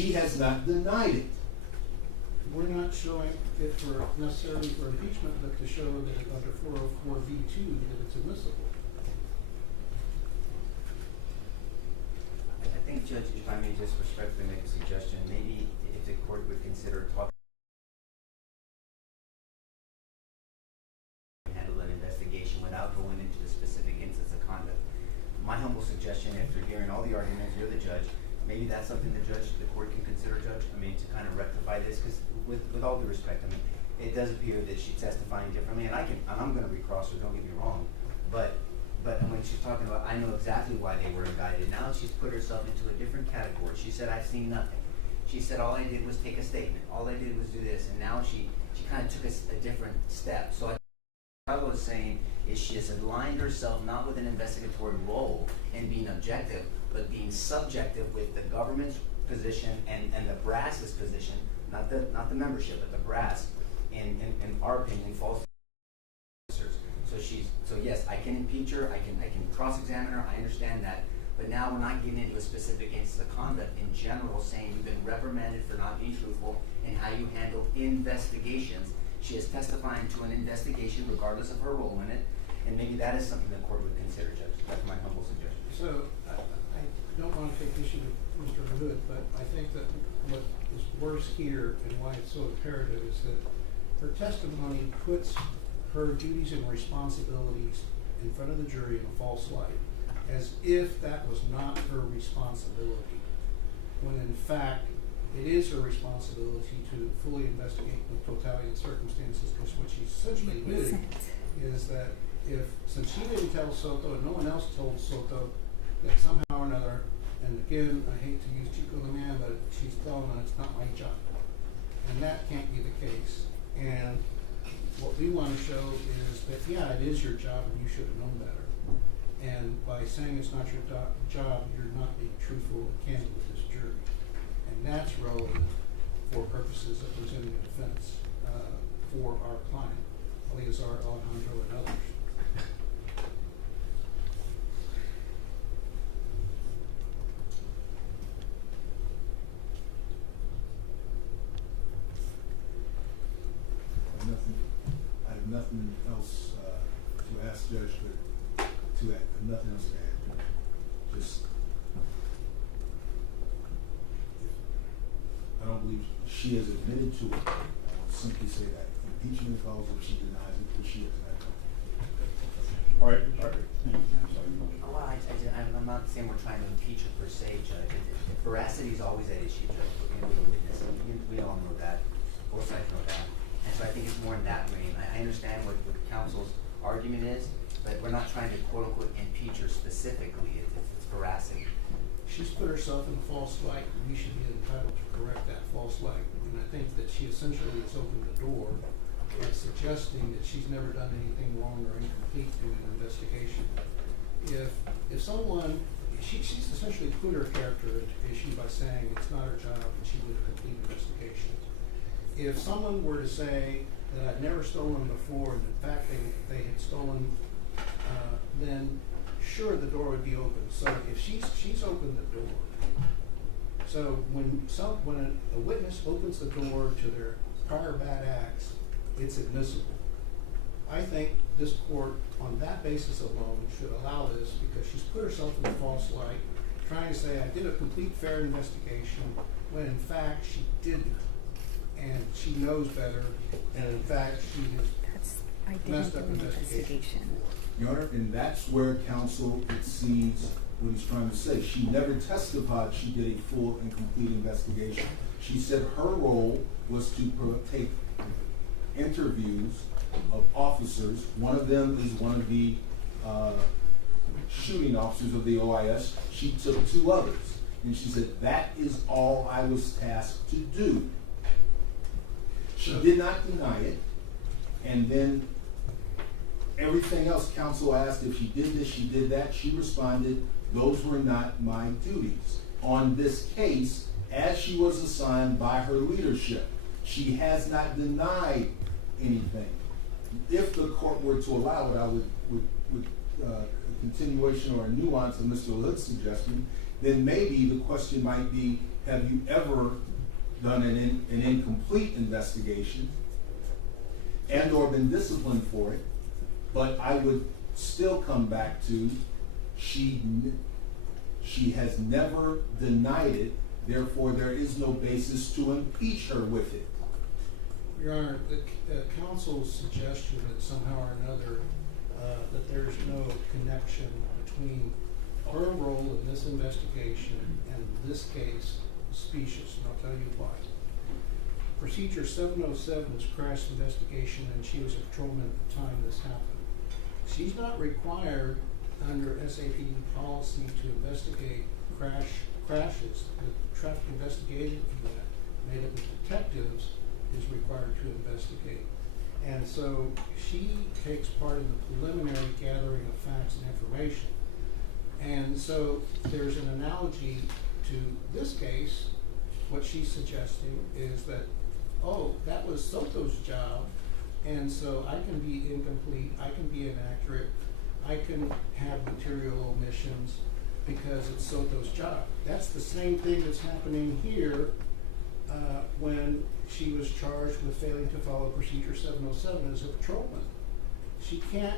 she has not denied it. We're not showing it for necessarily for impeachment, but to show that under 404(b)(2) that it's admissible. I think, Judge, if I may just respectfully make a suggestion, maybe if the court would consider talking handle an investigation without going into the specific instance of conduct. My humble suggestion, after hearing all the arguments, you're the judge, maybe that's something the court can consider, Judge. I mean, to kind of rectify this, because with all due respect, I mean, it does appear that she's testifying differently, and I'm going to recross her. Don't get me wrong, but when she's talking about, I know exactly why they were indicted. Now she's put herself into a different category. She said, I've seen nothing. She said, all I did was take a statement. All I did was do this, and now she kind of took a different step. So what I was saying is she has aligned herself not with an investigatory role and being objective, but being subjective with the government's position and the brass's position, not the membership, but the brass, in our opinion, false officers. So yes, I can impeach her, I can cross-examine her, I understand that, but now we're not getting into a specific instance of conduct in general, saying you've been reprimanded for not being truthful in how you handle investigations. She is testifying to an investigation regardless of her role in it, and maybe that is something the court would consider, Judge. That's my humble suggestion. So I don't want to take issue with Mr. Hood, but I think that what is worse here and why it's so imperative is that her testimony puts her duties and responsibilities in front of the jury in a false light, as if that was not her responsibility, when in fact it is her responsibility to fully investigate the totality of circumstances, because what she's essentially admitting is that since she didn't tell Soto and no one else told Soto, that somehow or another, and again, I hate to use Chico the Man, but she's telling them it's not my job. And that can't be the case. And what we want to show is that, yeah, it is your job and you should have known better. And by saying it's not your job, you're not being truthful and candid with this jury. And that's relevant for purposes of presenting a defense for our client, Eleazar, Alejandro, and others. I have nothing else to ask Judge, but nothing else to add. Just, I don't believe she has admitted to it. I will simply say that impeachment follows if she denies it, but she has not done it. All right. Well, I'm not saying we're trying to impeach her per se, Judge. Veracity is always at issue, Judge. We're going to be a witness. We all know that. Both sides know that. And so I think it's more in that vein. I understand what counsel's argument is, but we're not trying to quote-unquote impeach her specifically. It's veracity. She's put herself in a false light, and we should be entitled to correct that false light. And I think that she essentially has opened the door by suggesting that she's never done anything wrong or incomplete in an investigation. If someone, she's essentially put her character into issue by saying it's not her job and she did a complete investigation. If someone were to say that I'd never stolen before, and in fact they had stolen, then sure, the door would be open. So if she's opened the door, so when a witness opens the door to their prior bad acts, it's admissible. I think this court, on that basis alone, should allow this because she's put herself in a false light, trying to say I did a complete fair investigation, when in fact she didn't. And she knows better, and in fact she has messed up investigation. Your Honor, and that's where counsel exceeds what he's trying to say. She never testified she did a full and complete investigation. She said her role was to take interviews of officers. One of them is one of the shooting officers of the OIS. She took two others. And she said, that is all I was tasked to do. She did not deny it. And then everything else, counsel asked if she did this, she did that. She responded, those were not my duties. On this case, as she was assigned by her leadership, she has not denied anything. If the court were to allow it, I would a continuation or a nuance of Mr. Hood's suggestion, then maybe the question might be, have you ever done an incomplete investigation and or been disciplined for it? But I would still come back to she has never denied it, therefore there is no basis to impeach her with it. Your Honor, the counsel's suggestion that somehow or another that there's no connection between her role in this investigation and this case is specious, and I'll tell you why. Procedure 707 is crash investigation, and she was a patrolman at the time this happened. She's not required under SAPD policy to investigate crashes. The traffic investigative unit made up of detectives is required to investigate. And so she takes part in the preliminary gathering of facts and information. And so there's an analogy to this case. What she's suggesting is that, oh, that was Soto's job, and so I can be incomplete, I can be inaccurate, I can have material omissions because it's Soto's job. That's the same thing that's happening here when she was charged with failing to follow procedure 707 as a patrolman. She can't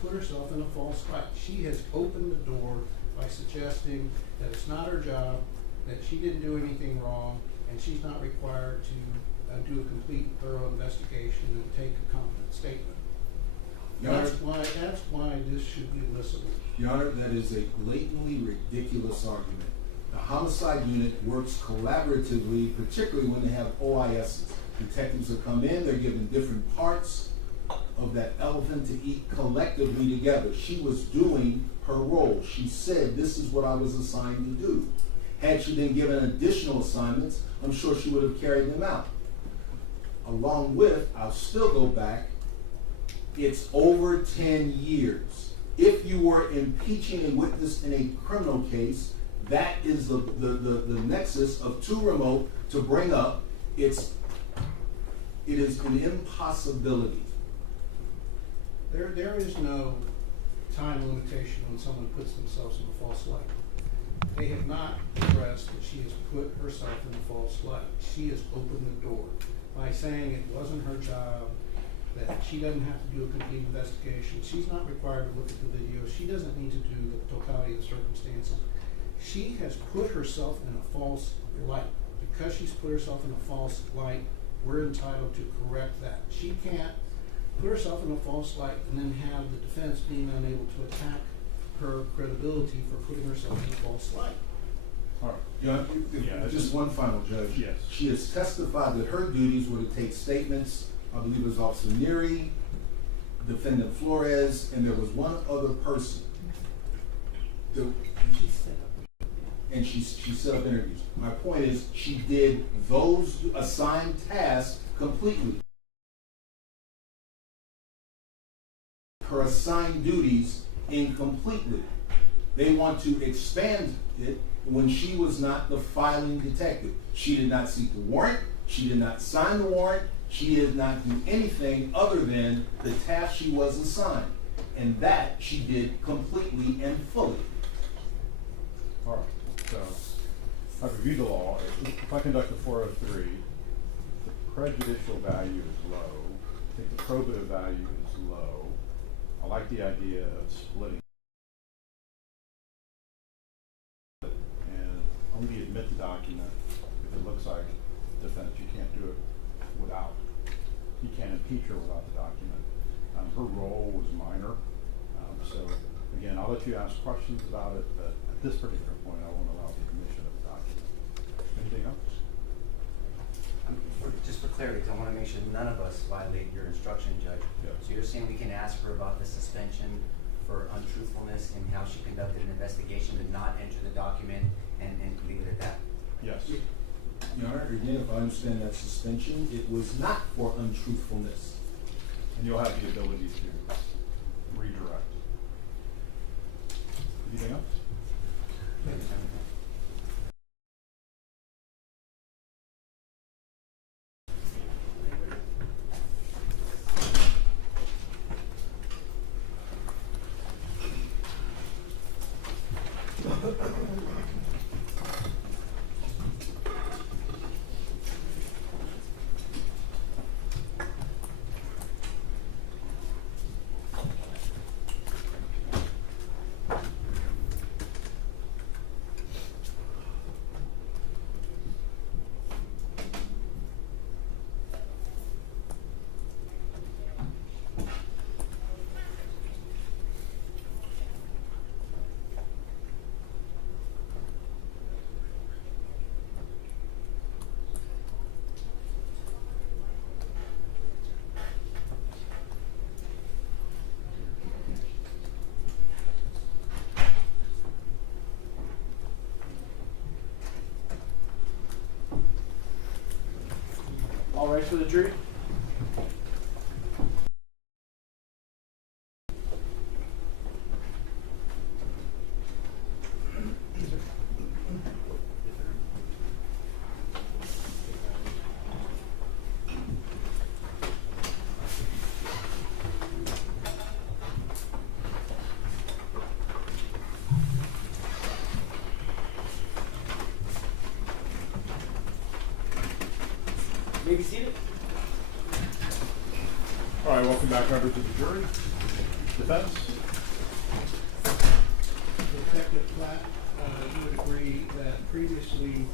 put herself in a false light. She has opened the door by suggesting that it's not her job, that she didn't do anything wrong, and she's not required to do a complete, thorough investigation and take a competent statement. That's why this should be elicited. Your Honor, that is a blatantly ridiculous argument. The homicide unit works collaboratively, particularly when they have OISs. Detectives will come in, they're given different parts of that elephant to eat collectively together. She was doing her role. She said, this is what I was assigned to do. Had she been given additional assignments, I'm sure she would have carried them out. Along with, I'll still go back, it's over 10 years. If you were impeaching a witness in a criminal case, that is the nexus of too remote to bring up. It is an impossibility. There is no time limitation when someone puts themselves in a false light. They have not addressed that she has put herself in a false light. She has opened the door by saying it wasn't her job, that she doesn't have to do a complete investigation. She's not required to look at the video. She doesn't need to do the totality of the circumstances. She has put herself in a false light. Because she's put herself in a false light, we're entitled to correct that. She can't put herself in a false light and then have the defense being unable to attack her credibility for putting herself in a false light. All right. Just one final, Judge. Yes. She has testified that her duties were to take statements. I believe it was Officer Neary, Defendant Flores, and there was one other person. And she set up interviews. My point is, she did those assigned tasks completely. Her assigned duties incompletely. They want to expand it when she was not the filing detective. She did not seek the warrant. She did not sign the warrant. She did not do anything other than the task she was assigned. And that she did completely and fully. All right, so I've reviewed the law. If I conduct a 403, the prejudicial value is low. I think the probative value is low. I like the idea of splitting it and only admit the document if it looks like defense. You can't do it without. You can't impeach her without the document. Her role was minor. So again, I'll let you ask questions about it, but at this particular point, I won't allow the admission of the document. Anything else? Just for clarity, because I want to make sure none of us violate your instruction, Judge. Yeah. So you're saying we can ask her about the suspension for untruthfulness and how she conducted an investigation to not enter the document and leave it at that? Yes. Your Honor, again, if I understand that suspension, it was not for untruthfulness. And you'll have the ability to redirect. Anything else? rise for the jury. You may be seated. All right, welcome back members of the jury. Defense? Detective Platt, you would agree that previously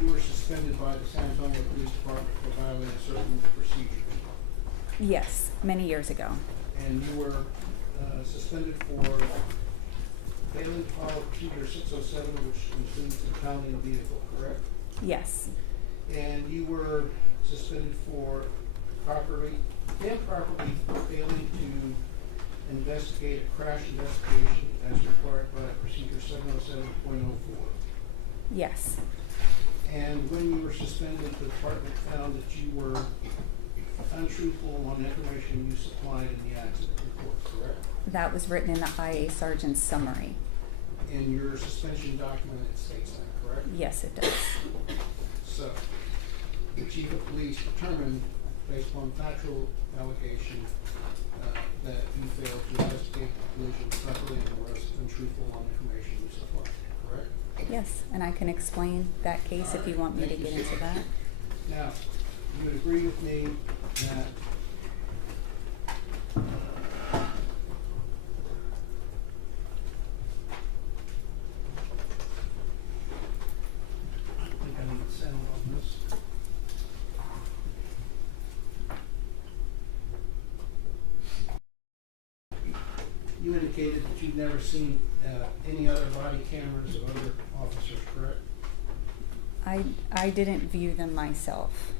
you were suspended by the San Antonio Police Department for violating certain procedures. Yes, many years ago. And you were suspended for failing to follow procedure 607, which includes impounding a vehicle, correct? Yes, And you were suspended for improperly failing to investigate a crash investigation as required by procedure 707.04. yes, And when you were suspended, the department found that you were untruthful on information you supplied in the accident report, correct? that was written in the IA sergeant's summary. In your suspension document, it states that, correct? Yes, it does. So, the chief of police determined, based upon factual allegation, that you failed to investigate the collision properly and was untruthful on information you supplied, correct? Yes, and I can explain that case if you want me to Thank you get so into much. that. Now, you would agree with me that I think I need sound on this. You indicated that you've never seen any other body cameras of other officers, correct? I didn't view them myself.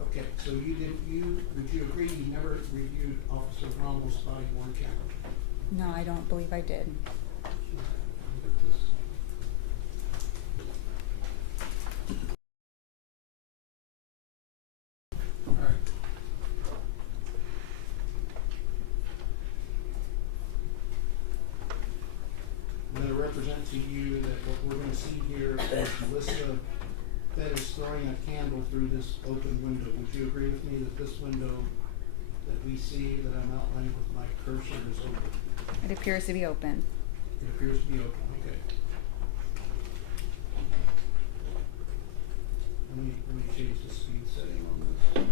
Okay, so would you agree you never reviewed Officer Rommel's body worn camera? No, I don't believe I did. Alright. I'm gonna represent to you that what we're gonna see here is Melissa Perez throwing a candle through this open window. Would you agree with me that this window that we see, that I'm outlining with my cursor, is open? It appears to be open. It appears to be open, okay. Let me change the speed setting on this.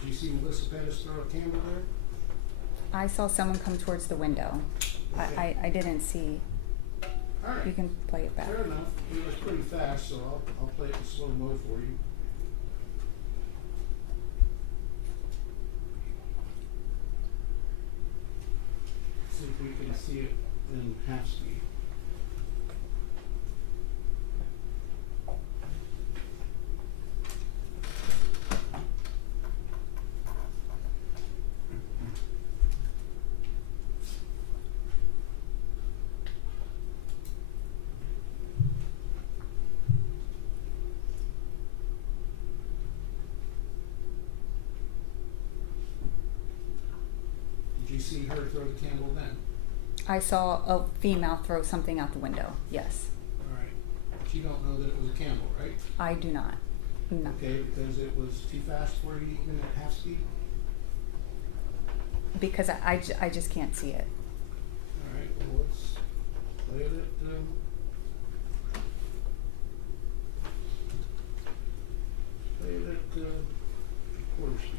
Did you see Melissa Perez throw a candle there? I saw someone come towards the window. I didn't see. All right. You can play it back. Fair enough. It was pretty fast, so I'll play it in slow mo for you. See if we can see it in half speed. Did you see her throw the candle then? I saw a female throw something out the window. Yes. All right. But you don't know that it was a candle, right? I do not. No. Okay, because it was too fast for you even at half speed? Because I just can't see it. All right, well, let's play it at, quarter speed.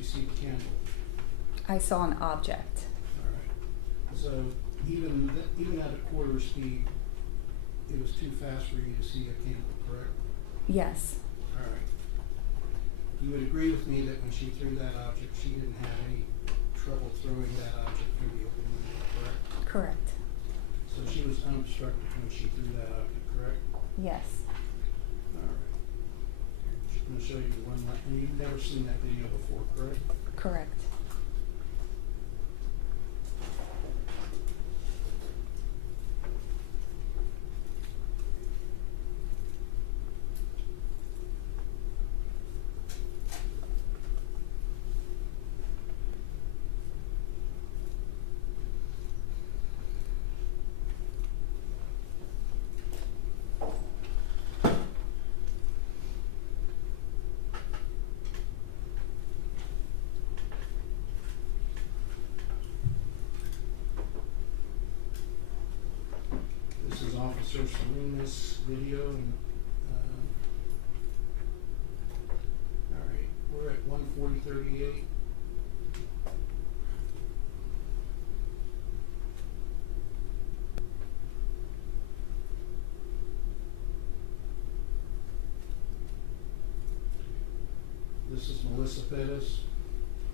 you see the candle? I saw an object. All right. So even at a quarter speed, it was too fast for you to see a candle, correct? Yes, All right. You would agree with me that when she threw that object, she didn't have any trouble throwing that object through the open window, correct? correct. So she was unobstructed when she threw that object, correct? Yes, All right. Just gonna show you one, and you've never seen that video before, correct? correct. This is Officer Salinas' video, and, all right, we're at 1:40:38. This is Melissa Perez.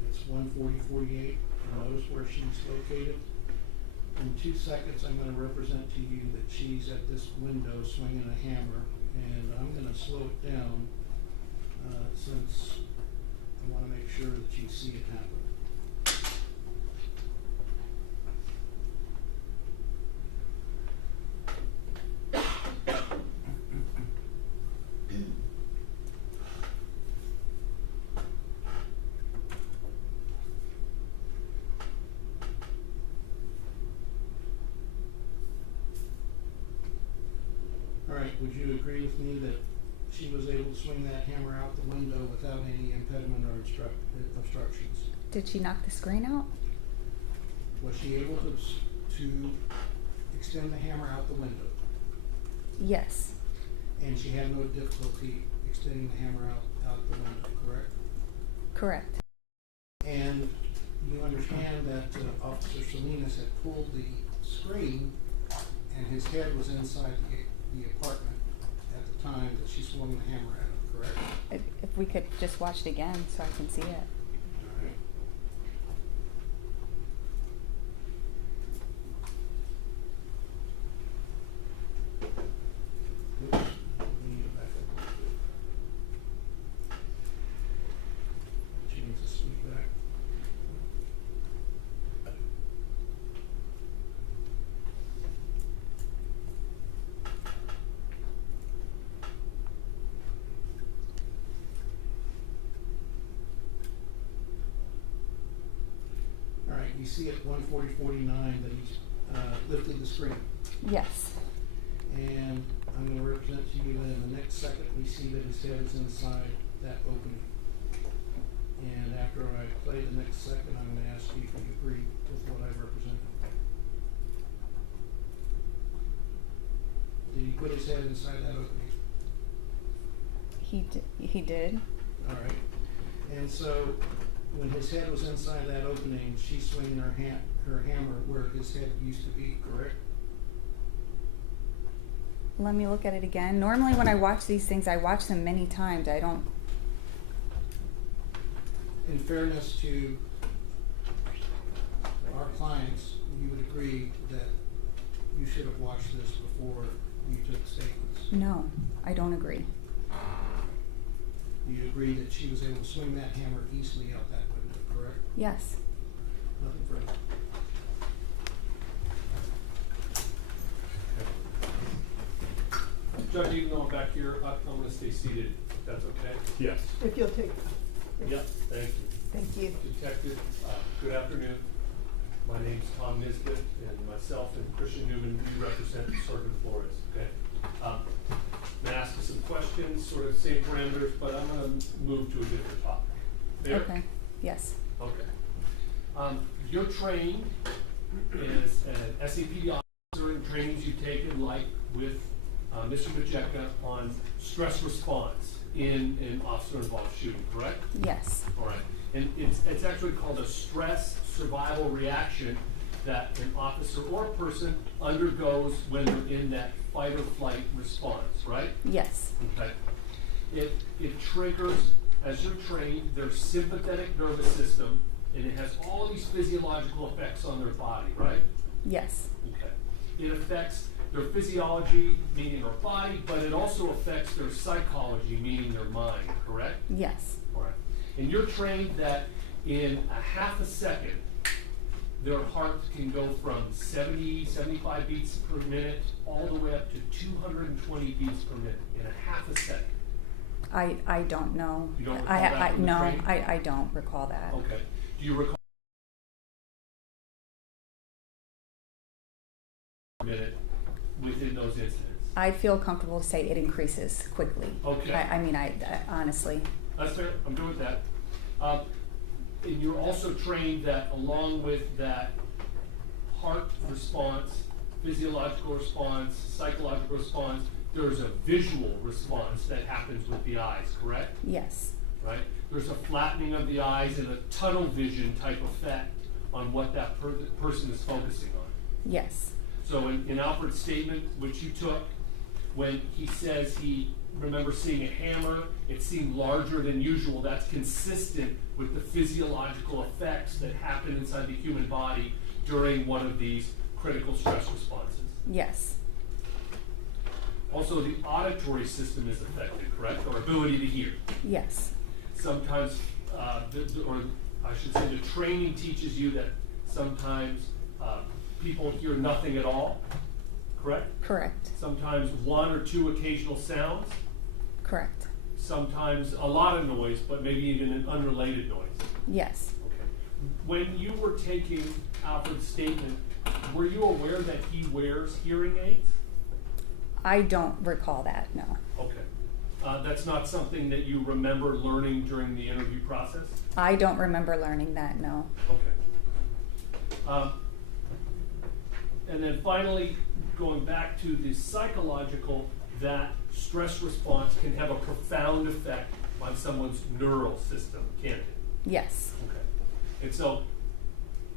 It's 1:40:48. Notice where she's located. In 2 seconds, I'm going to represent to you that she's at this window swinging a hammer, and I'm going to slow it down since I want to make sure that you see it happen. All right, would you agree with me that she was able to swing that hammer out the window without any impediment or obstructions? Did she knock the screen out? Was she able to extend the hammer out the window? Yes, And she had no difficulty extending the hammer out the window, correct? correct. And you understand that Officer Salinas had pulled the screen and his head was inside the apartment at the time that she swung the hammer at him, correct? If we could just watch it again so I can see it. All right. Oops, we need to back up a little bit. She needs to sweep back. All right, you see at 1:40:49 that he's lifted the screen. Yes, And I'm going to represent to you that in the next second, we see that his head is inside that opening. And after I play the next second, I'm going to ask you if you agree with what I represented. Did he put his head inside that opening? he did. All right. And so when his head was inside that opening, she's swinging her hammer where his head used to be, correct? Let me look at it again. Normally when I watch these things, I watch them many times. I don't, In fairness to our clients, you would agree that you should have watched this before you took statements. no, I don't agree. You agree that she was able to swing that hammer easily out that window, correct? Yes, Nothing further. Judge, even though I'm back here, I'm gonna stay seated, if that's okay? Yes. If you'll take, Yep, thank you. thank you. Detective, good afternoon. My name's Tom Nisbet, and myself and Christian Newman, we represent Sergeant Flores, okay? I'm gonna ask you some questions, sort of same parameters, but I'm gonna move to a different topic. Fair? okay, yes, Okay. You're trained as an SAPD officer in trainings you've taken, like with Mr. Majeka, on stress response in an officer-involved shooting, correct? yes, All right. And it's actually called a stress survival reaction that an officer or a person undergoes when they're in that fight or flight response, right? Yes. Okay. It triggers, as you're trained, their sympathetic nervous system, and it has all these physiological effects on their body, right? Yes. Okay. It affects their physiology, meaning their body, but it also affects their psychology, meaning their mind, correct? Yes. All right. And you're trained that in a half a second, their heart can go from 70, 75 beats per minute all the way up to 220 beats per minute in a half a second. I don't know. You don't recall that from the No, training? I don't recall that. Okay. Do you recall minute within those incidents? I feel comfortable to say it increases quickly. Okay. I mean, honestly. That's fair. I'm good with that. And you're also trained that along with that heart response, physiological response, psychological response, there's a visual response that happens with the eyes, correct? Yes. Right? There's a flattening of the eyes and a tunnel vision type effect on what that person is focusing on. Yes. So in Alfred's statement, which you took, when he says he remembers seeing a hammer, it seemed larger than usual, that's consistent with the physiological effects that happen inside the human body during one of these critical stress responses. Yes. Also, the auditory system is affected, correct? Our ability to hear. Yes. Sometimes, or I should say, the training teaches you that sometimes people hear nothing at all, correct? Correct. Sometimes one or two occasional sounds. Correct. Sometimes a lot of noise, but maybe even an unrelated noise. Yes. Okay. When you were taking Alfred's statement, were you aware that he wears hearing aids? I don't recall that, no. Okay. That's not something that you remember learning during the interview process? I don't remember learning that, no. Okay. And then finally, going back to the psychological, that stress response can have a profound effect on someone's neural system, can't it? Yes. Okay. And so,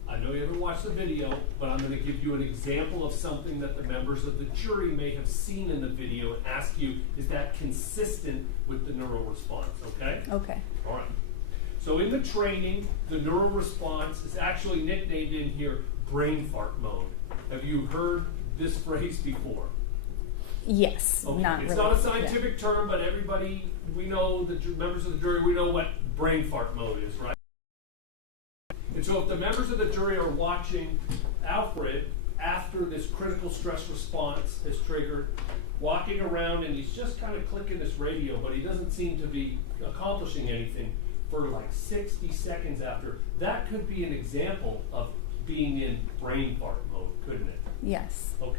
I know you haven't watched the video, but I'm going to give you an example of something that the members of the jury may have seen in the video and ask you, is that consistent with the neural response, okay? Okay. All right. So in the training, the neural response is actually nicknamed in here brain fart mode. Have you heard this phrase before? Yes. Okay. Not It's really. not a scientific term, but everybody, we know, the members of the jury, we know what brain fart mode is, right? And so if the members of the jury are watching Alfred after this critical stress response is triggered, walking around and he's just kind of clicking this radio, but he doesn't seem to be accomplishing anything for like 60 seconds after, that could be an example of being in brain fart mode, couldn't it? Yes. Okay.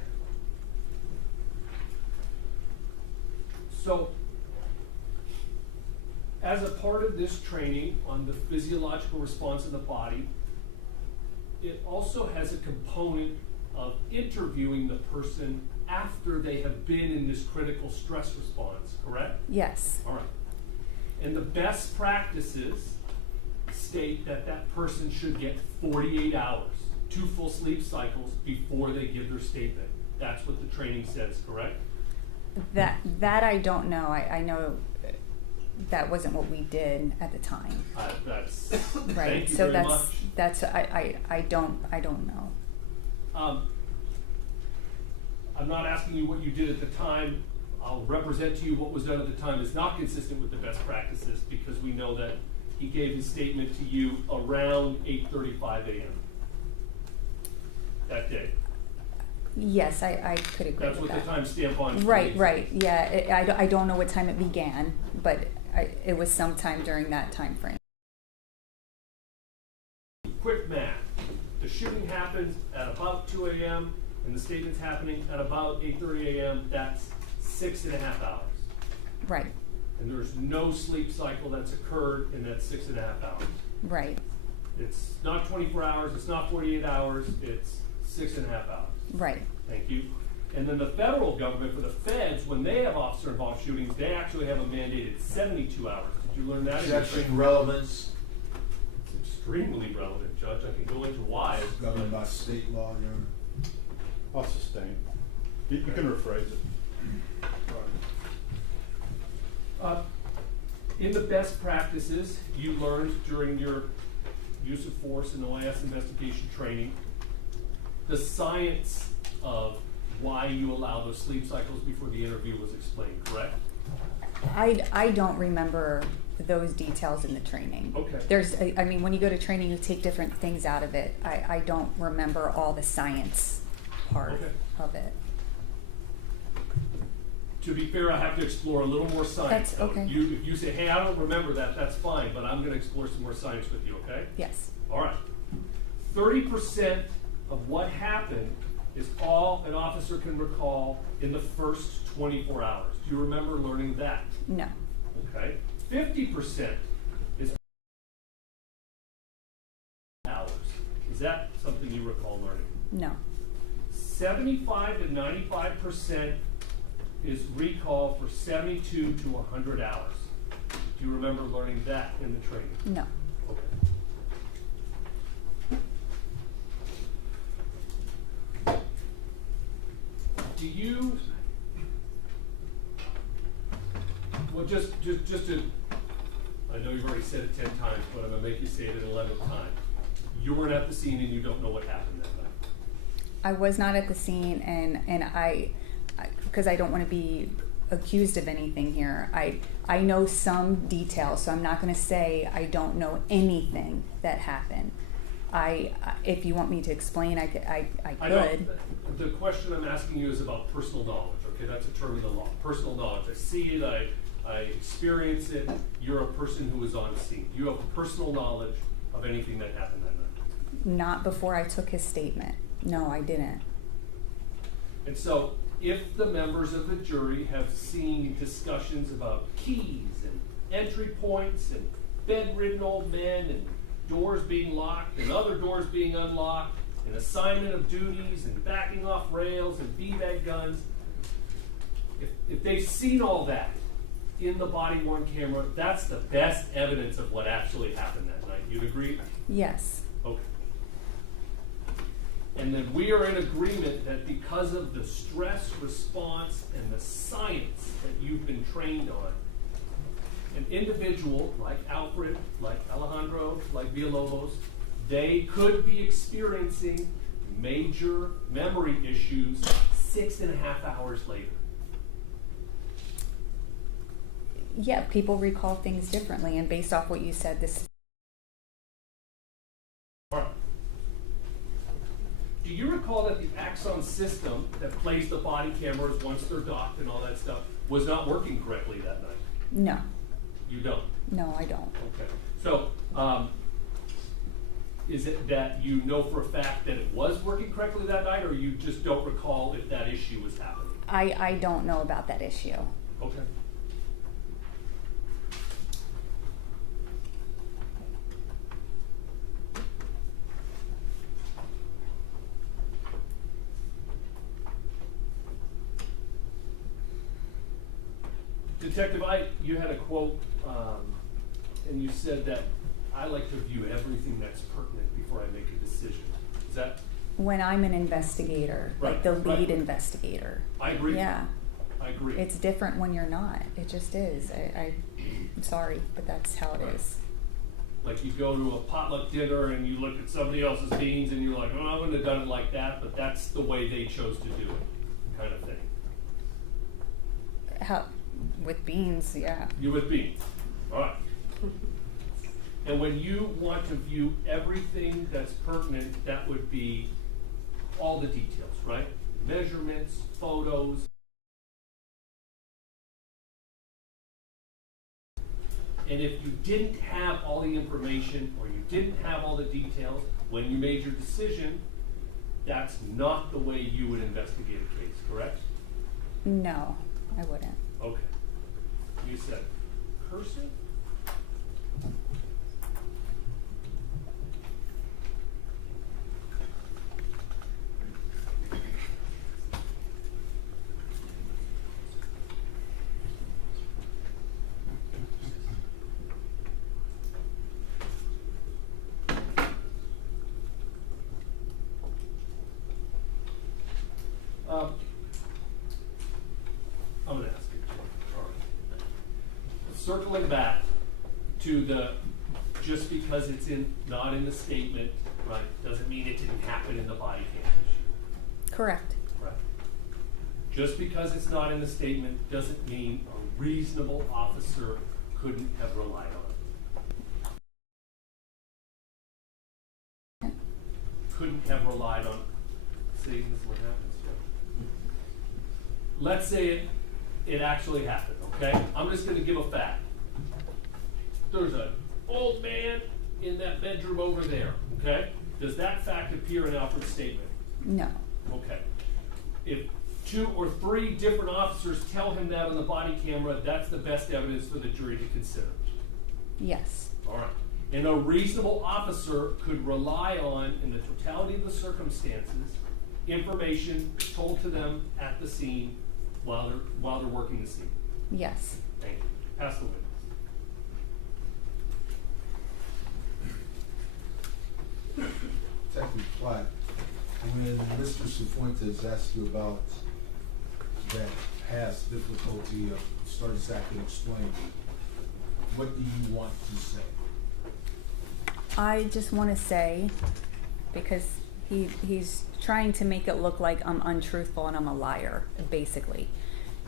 So, as a part of this training on the physiological response in the body, it also has a component of interviewing the person after they have been in this critical stress response, correct? Yes. All right. And the best practices state that that person should get 48 hours, 2 full sleep cycles before they give their statement. That's what the training says, correct? That I don't know. I know that wasn't what we did at the time. That's Right. Thank you So very much. that's I don't know. I'm not asking you what you did at the time. I'll represent to you what was done at the time is not consistent with the best practices because we know that he gave his statement to you around 8:35 a.m. that day. Yes, I could agree That's with what that. the timestamp on. Right, right. Yeah, I don't know what time it began, but it was sometime during that time frame. Quick math. The shooting happens at about 2 a.m. and the statement's happening at about 8:30 a.m. That's 6.5 hours. Right, And there's no sleep cycle that's occurred in that 6.5 hours. right, It's not 24 hours, it's not 48 hours, it's 6.5 hours. right. Thank you. And then the federal government, for the feds, when they have officer-involved shootings, they actually have a mandated 72 hours. Did you learn that? in your Objection, training? relevance. extremely relevant, Judge. I can go into why. Governed by state law, Your Honor. I'll sustain. You can rephrase it. In the best practices you learned during your use of force and OIS investigation training, the science of why you allow those sleep cycles before the interview was explained, correct? I don't remember those details in the training. Okay. I mean, when you go to training, you take different things out of it. I don't remember all the science part Okay. of it. To be fair, I have to explore a little more science. That's okay. If you say, hey, I don't remember that, that's fine, but I'm gonna explore some more science with you, okay? Yes. All right. 30% of what happened is all an officer can recall in the first 24 hours. Do you remember learning that? No. Okay. 50% is hours. Is that something you recall learning? No. 75 to 95% is recall for 72 to 100 hours. Do you remember learning that in the training? No. Okay. Do you, well, just to, I know you've already said it 10 times, but I'm gonna make you say it an 11th time. You weren't at the scene and you don't know what happened that night. I was not at the scene, and I because I don't want to be accused of anything here. I know some details, so I'm not going to say I don't know anything that happened. If you want me to explain, I could. The question I'm asking you is about personal knowledge, okay? That's a term in the law. Personal knowledge. I see it, I experience it. You're a person who was on scene. You have personal knowledge of anything that happened that night. Not before I took his statement. No, I didn't. And so, if the members of the jury have seen discussions about keys and entry points and bedridden old men and doors being locked and other doors being unlocked and assignment of duties and backing off rails and beanbag guns, if they've seen all that in the body-worn camera, that's the best evidence of what actually happened that night. You'd agree? Yes. Okay. And then we are in agreement that because of the stress response and the science that you've been trained on, an individual like Alfred, like Alejandro, like Villalobos, they could be experiencing major memory issues 6.5 hours later. Yeah, people recall things differently, and based off what you said, this. All right. Do you recall that the Axon system that plays the body cameras once they're docked and all that stuff was not working correctly that night? No. You don't? No, I don't. Okay. So, is it that you know for a fact that it was working correctly that night, or you just don't recall if that issue was happening? I don't know about that issue. Okay. Detective, you had a quote, and you said that I like to view everything that's pertinent before I make a decision. Is that? When I'm an investigator, like the lead investigator. I agree. Yeah. I agree. It's different when you're not. It just is. I'm sorry, but that's how it is. Like you go to a potluck dinner and you look at somebody else's beans and you're like, oh, I wouldn't have done it like that, but that's the way they chose to do it, kind of thing. How, with beans, yeah. You with beans. All right. And when you want to view everything that's pertinent, that would be all the details, right? Measurements, photos. And if you didn't have all the information or you didn't have all the details when you made your decision, that's not the way you would investigate a case, correct? No, I wouldn't. Okay. You said cursive? circling back to the, just because it's not in the statement, right, doesn't mean it didn't happen in the body cam issue. Correct. Right. Just because it's not in the statement doesn't mean a reasonable officer couldn't have relied on it. Couldn't have relied on it. See, this is what happens here. Let's say it actually happened, okay? I'm just gonna give a fact. There's an old man in that bedroom over there, okay? Does that fact appear in Alfred's statement? No. Okay. If 2 or 3 different officers tell him that on the body camera, that's the best evidence for the jury to consider. Yes. All right. And a reasonable officer could rely on, in the totality of the circumstances, information told to them at the scene while they're working the scene. Yes. Thank you. Pass the witness. Detective Platt, when Mr. Cifuentes asked you about that past difficulty of starting to explain, what do you want to say? I just want to say, because he's trying to make it look like I'm untruthful and I'm a liar, basically.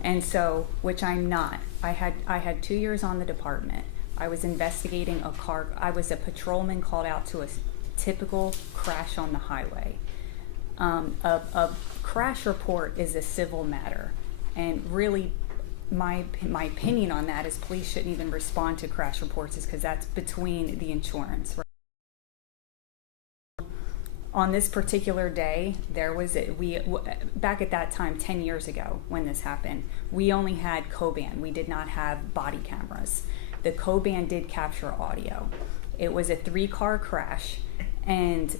And so, which I'm not. I had 2 years on the department. I was investigating a car. I was a patrolman called out to a typical crash on the highway. A crash report is a civil matter, and really my opinion on that is police shouldn't even respond to crash reports, is because that's between the insurance. Right? On this particular day, there was back at that time 10 years ago when this happened, we only had Coban. We did not have body cameras. The Coban did capture audio. It was a 3-car crash, and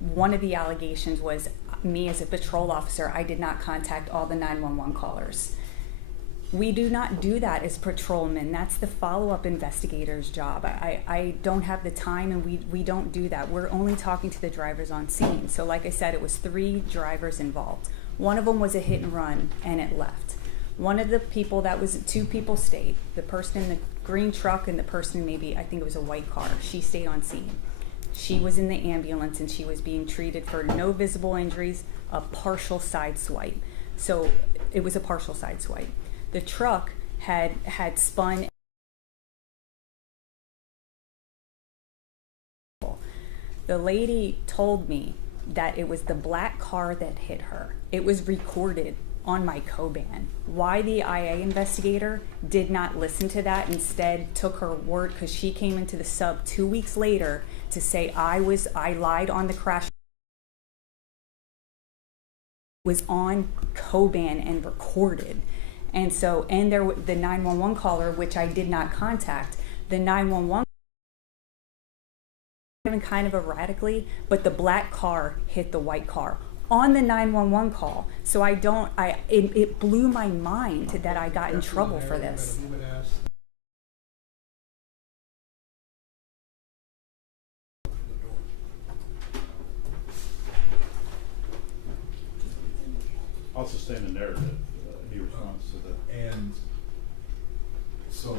one of the allegations was me as a patrol officer, I did not contact all the 911 callers. We do not do that as patrolmen. That's the follow-up investigator's job. I don't have the time, and we don't do that. We're only talking to the drivers on scene. So like I said, it was 3 drivers involved. One of them was a hit and run, and it left. One of the people, 2 people stayed. The person in the green truck and the person maybe, I think it was a white car, she stayed on scene. She was in the ambulance, and she was being treated for no visible injuries, a partial side swipe. So it was a partial side swipe. The truck had spun. The lady told me that it was the black car that hit her. It was recorded on my Coban. Why the IA investigator did not listen to that, instead took her word, because she came into the sub 2 weeks later to say I lied on the crash, was on Coban and recorded. And so, and there the 911 caller, which I did not contact, the 911 kind of erratically, but the black car hit the white car on the 911 call. So it blew my mind that I got in trouble for this. I'll sustain the narrative. He responds to the. And so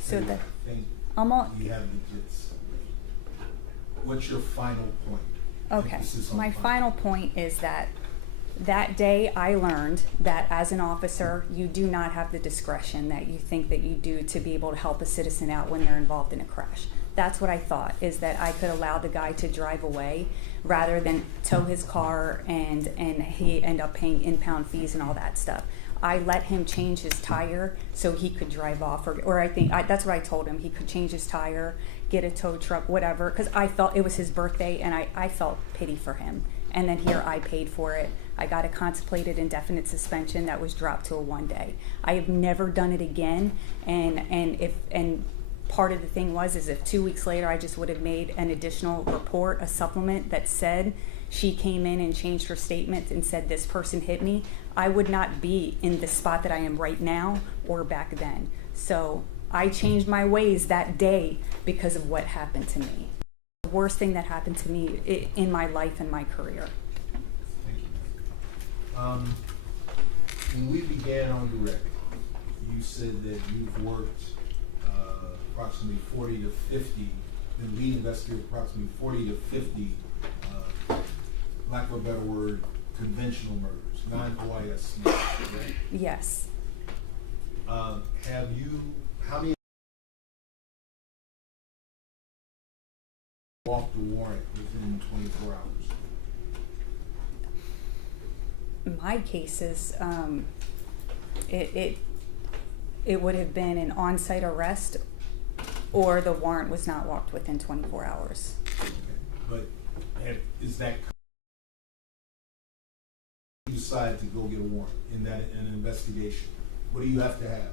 So I think you have the gist. What's your final point? Okay, my final point is that day I learned that as an officer, you do not have the discretion that you think that you do to be able to help a citizen out when they're involved in a crash. That's what I thought, is that I could allow the guy to drive away rather than tow his car and he end up paying impound fees and all that stuff. I let him change his tire so he could drive off, or I think that's what I told him. He could change his tire, get a tow truck, whatever, because I felt it was his birthday and I felt pity for him. And then here I paid for it. I got a contemplated indefinite suspension that was dropped to a 1 day. I have never done it again, and part of the thing is if 2 weeks later I just would have made an additional report, a supplement that said she came in and changed her statement and said this person hit me, I would not be in the spot that I am right now or back then. So I changed my ways that day because of what happened to me. The worst thing that happened to me in my life and my career. Thank you. When we began on direct, you said that you've worked approximately 40 to 50, been lead investigator approximately 40 to 50, lack of a better word, conventional murders, non-OIS murders, right? Yes. How many walked the warrant within 24 hours? My cases, it would have been an on-site arrest, or the warrant was not walked within 24 hours. Okay. But is that you decide to go get a warrant in an investigation? What do you have to have?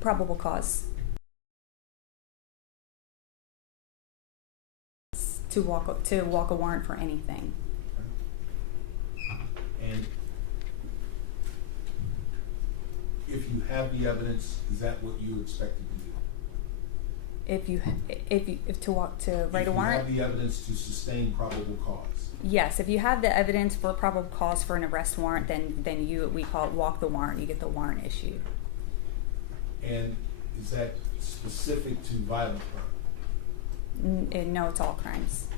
Probable cause to walk a warrant for anything. And if you have the evidence, is that what you expected to do? If to write a If warrant. you have the evidence to sustain probable cause. Yes, if you have the evidence for probable cause for an arrest warrant, then we call it walk the warrant. You get the warrant issued. And is that specific to violent crime? No, it's all crimes.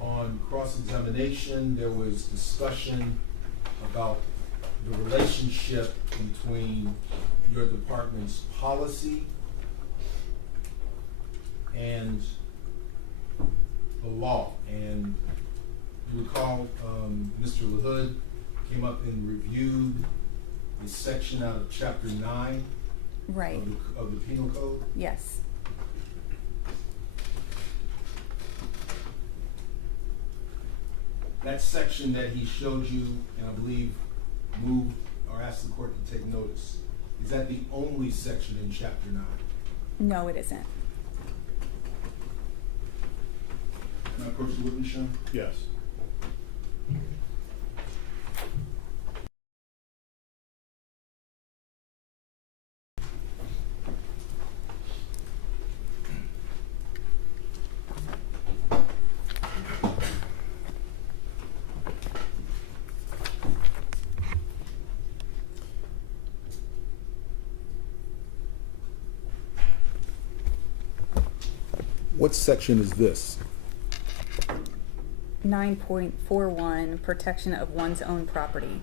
On cross-examination, there was discussion about the relationship between your department's policy and the law. And you recall Mr. LaHood came up and reviewed a section out of Chapter 9 Right. of the Penal Code. Yes. That section that he showed you, and I believe moved or asked the court to take notice, is that the only section in Chapter 9? No, it isn't. Can I approach the witness, Sean? Yes. What section is this? 9.41, protection of one's own property.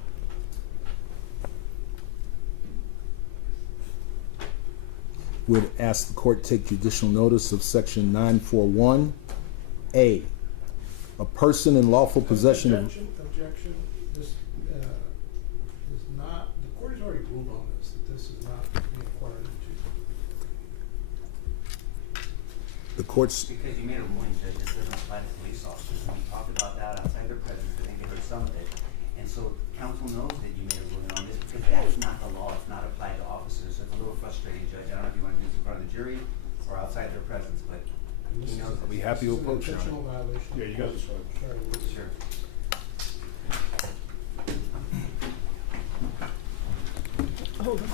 Would ask the court to take judicial notice of Section 941A. A person in lawful possession of... Objection. This is not, the court has already ruled on this, that this is not being acquired into. The court's... Because you made a ruling, Judge, this doesn't apply to police officers, and we talked about that outside their presence, I think they heard some of it. And so counsel knows that you made a ruling on this, because that's not the law, it's not applied to officers, so it's a little frustrating, Judge. I don't know if you want to do this in front of the jury or outside their presence, but he knows. Are we happy to approach This is now? an intentional violation. Yeah, you got this one. Sorry. Sure. Hold on.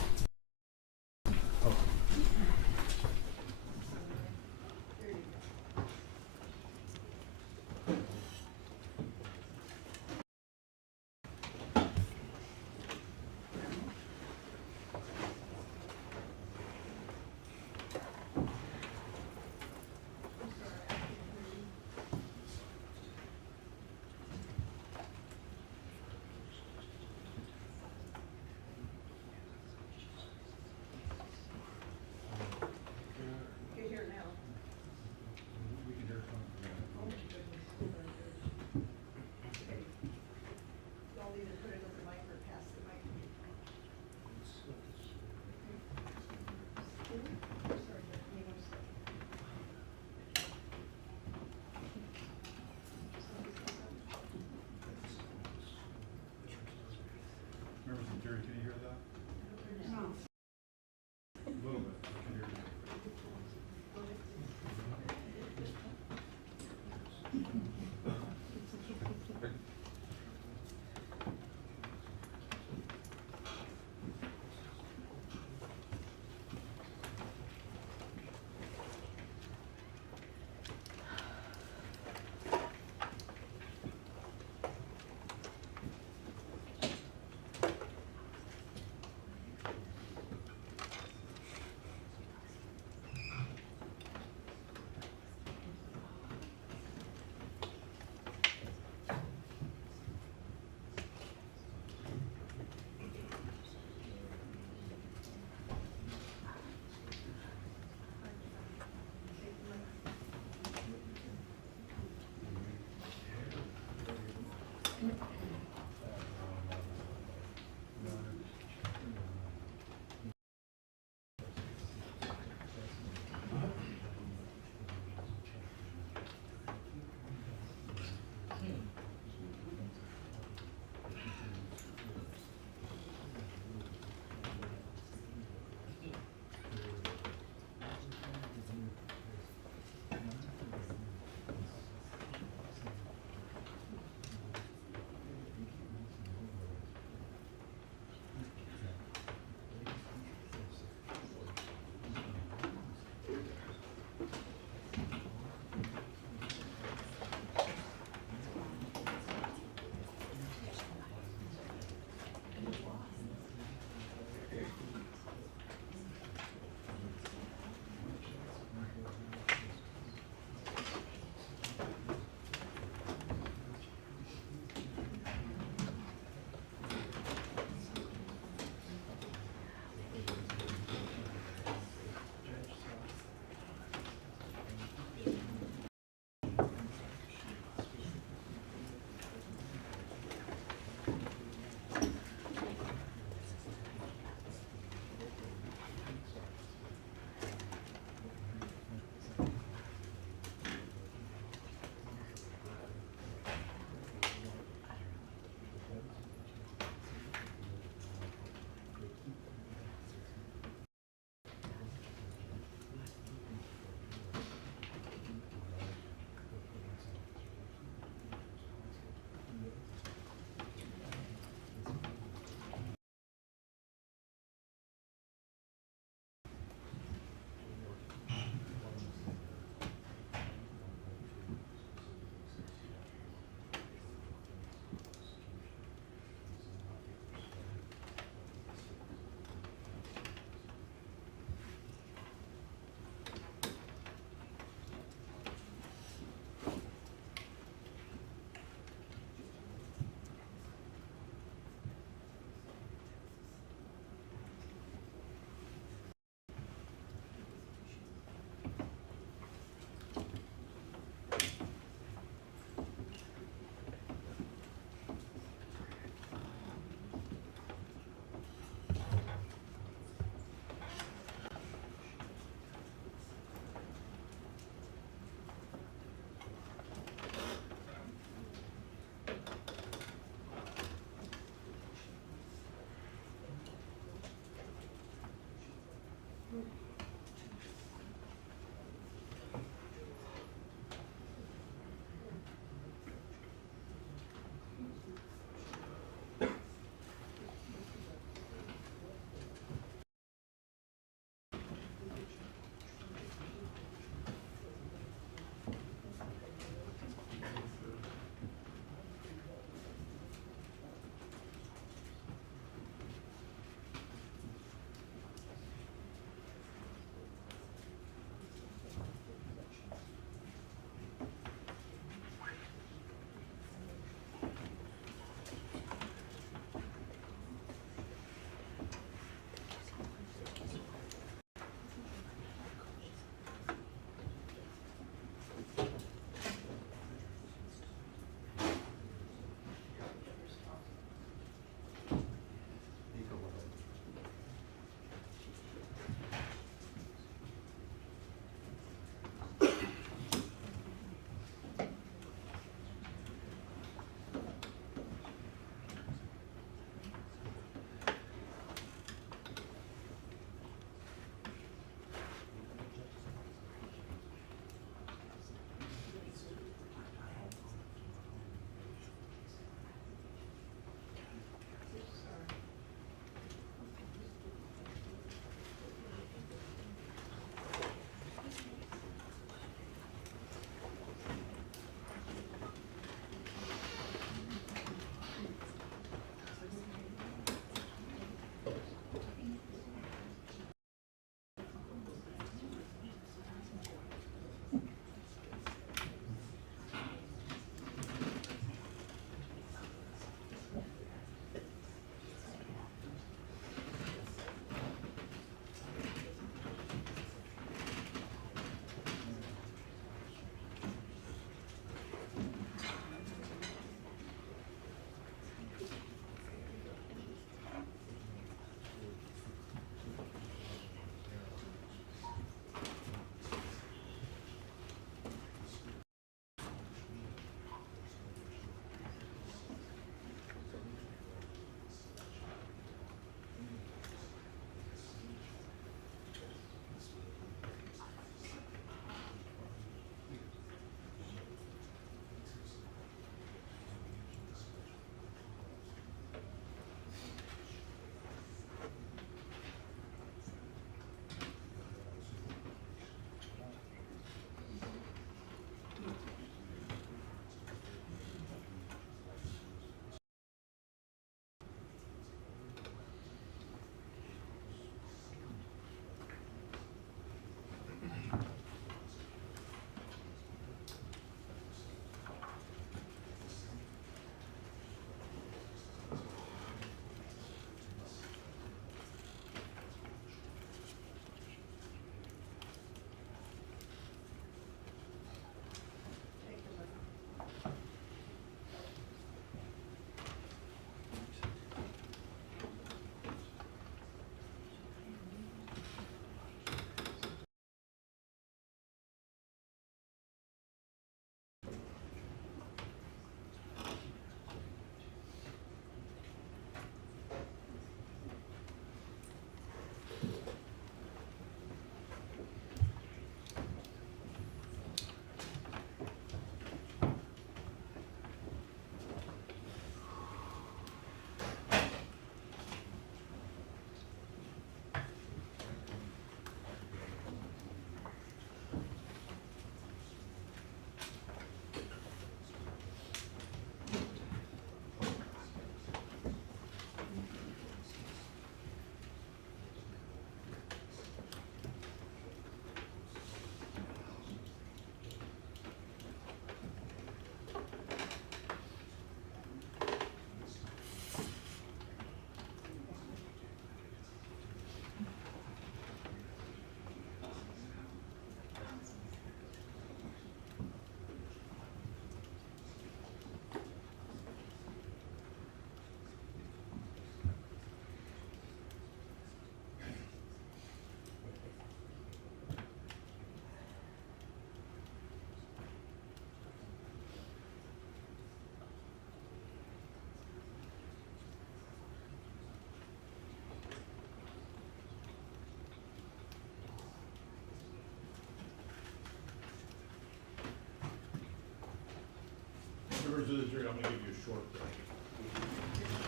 Members of the jury, I'm gonna give you a short break.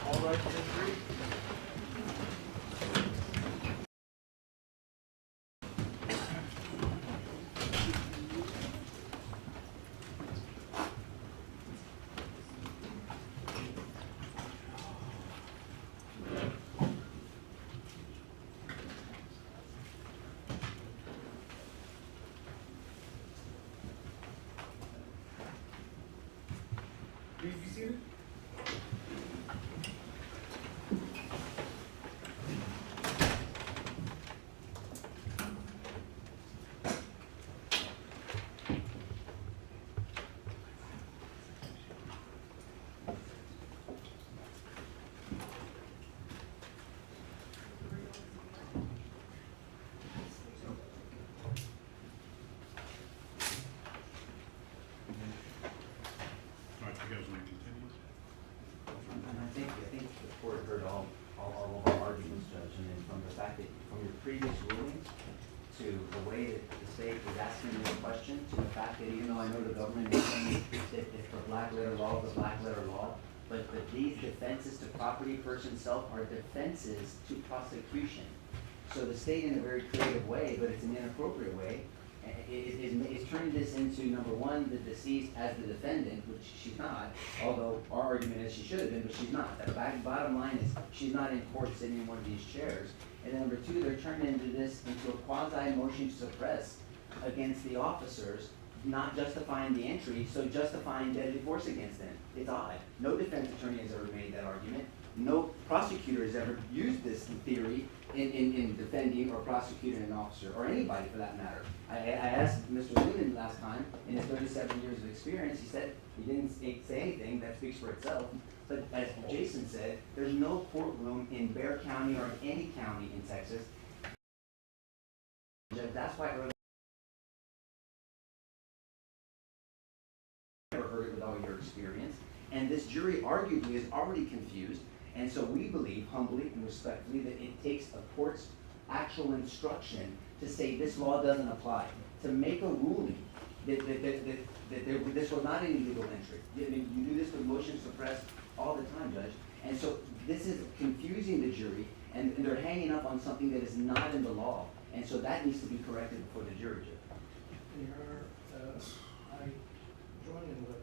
All right, Mr. Please be seated. All right, you guys wanna continue? And I think the court heard all of our arguments, Judge, and then from the fact that, from your previous rulings to the way that the state is asking this question, to the fact that even though I know the government is saying that the black letter law is a black letter law, but these defenses to property, person, self are defenses to prosecution. So the state, in a very creative way, but it's an inappropriate way, is turning this into, number one, the deceased as the defendant, which she's not, although our argument is she should have been, but she's not. The bottom line is, she's not in court sitting in one of these chairs. And then number two, they're turning into a quasi motion to suppress against the officers, not justifying the entry, so justifying deadly force against them. It's odd. No defense attorney has ever made that argument. No prosecutor has ever used this theory in defending or prosecuting an officer, or anybody for that matter. I asked Mr. Lehman last time, in his 37 years of experience, he said he didn't say anything, that speaks for itself. But as Jason said, there's no courtroom in Bexar County or in any county in Texas. That's why earlier I never heard it with all your experience. And this jury arguably is already confused. And so we believe, humbly and respectfully, that it takes a court's actual instruction to say this law doesn't apply, to make a ruling that this was not an illegal entry. I mean, you do this with motion to suppress all the time, Judge. And so this is confusing the jury, and they're hanging up on something that is not in the law. And so that needs to be corrected before the jury, Judge. Your Honor, I join in what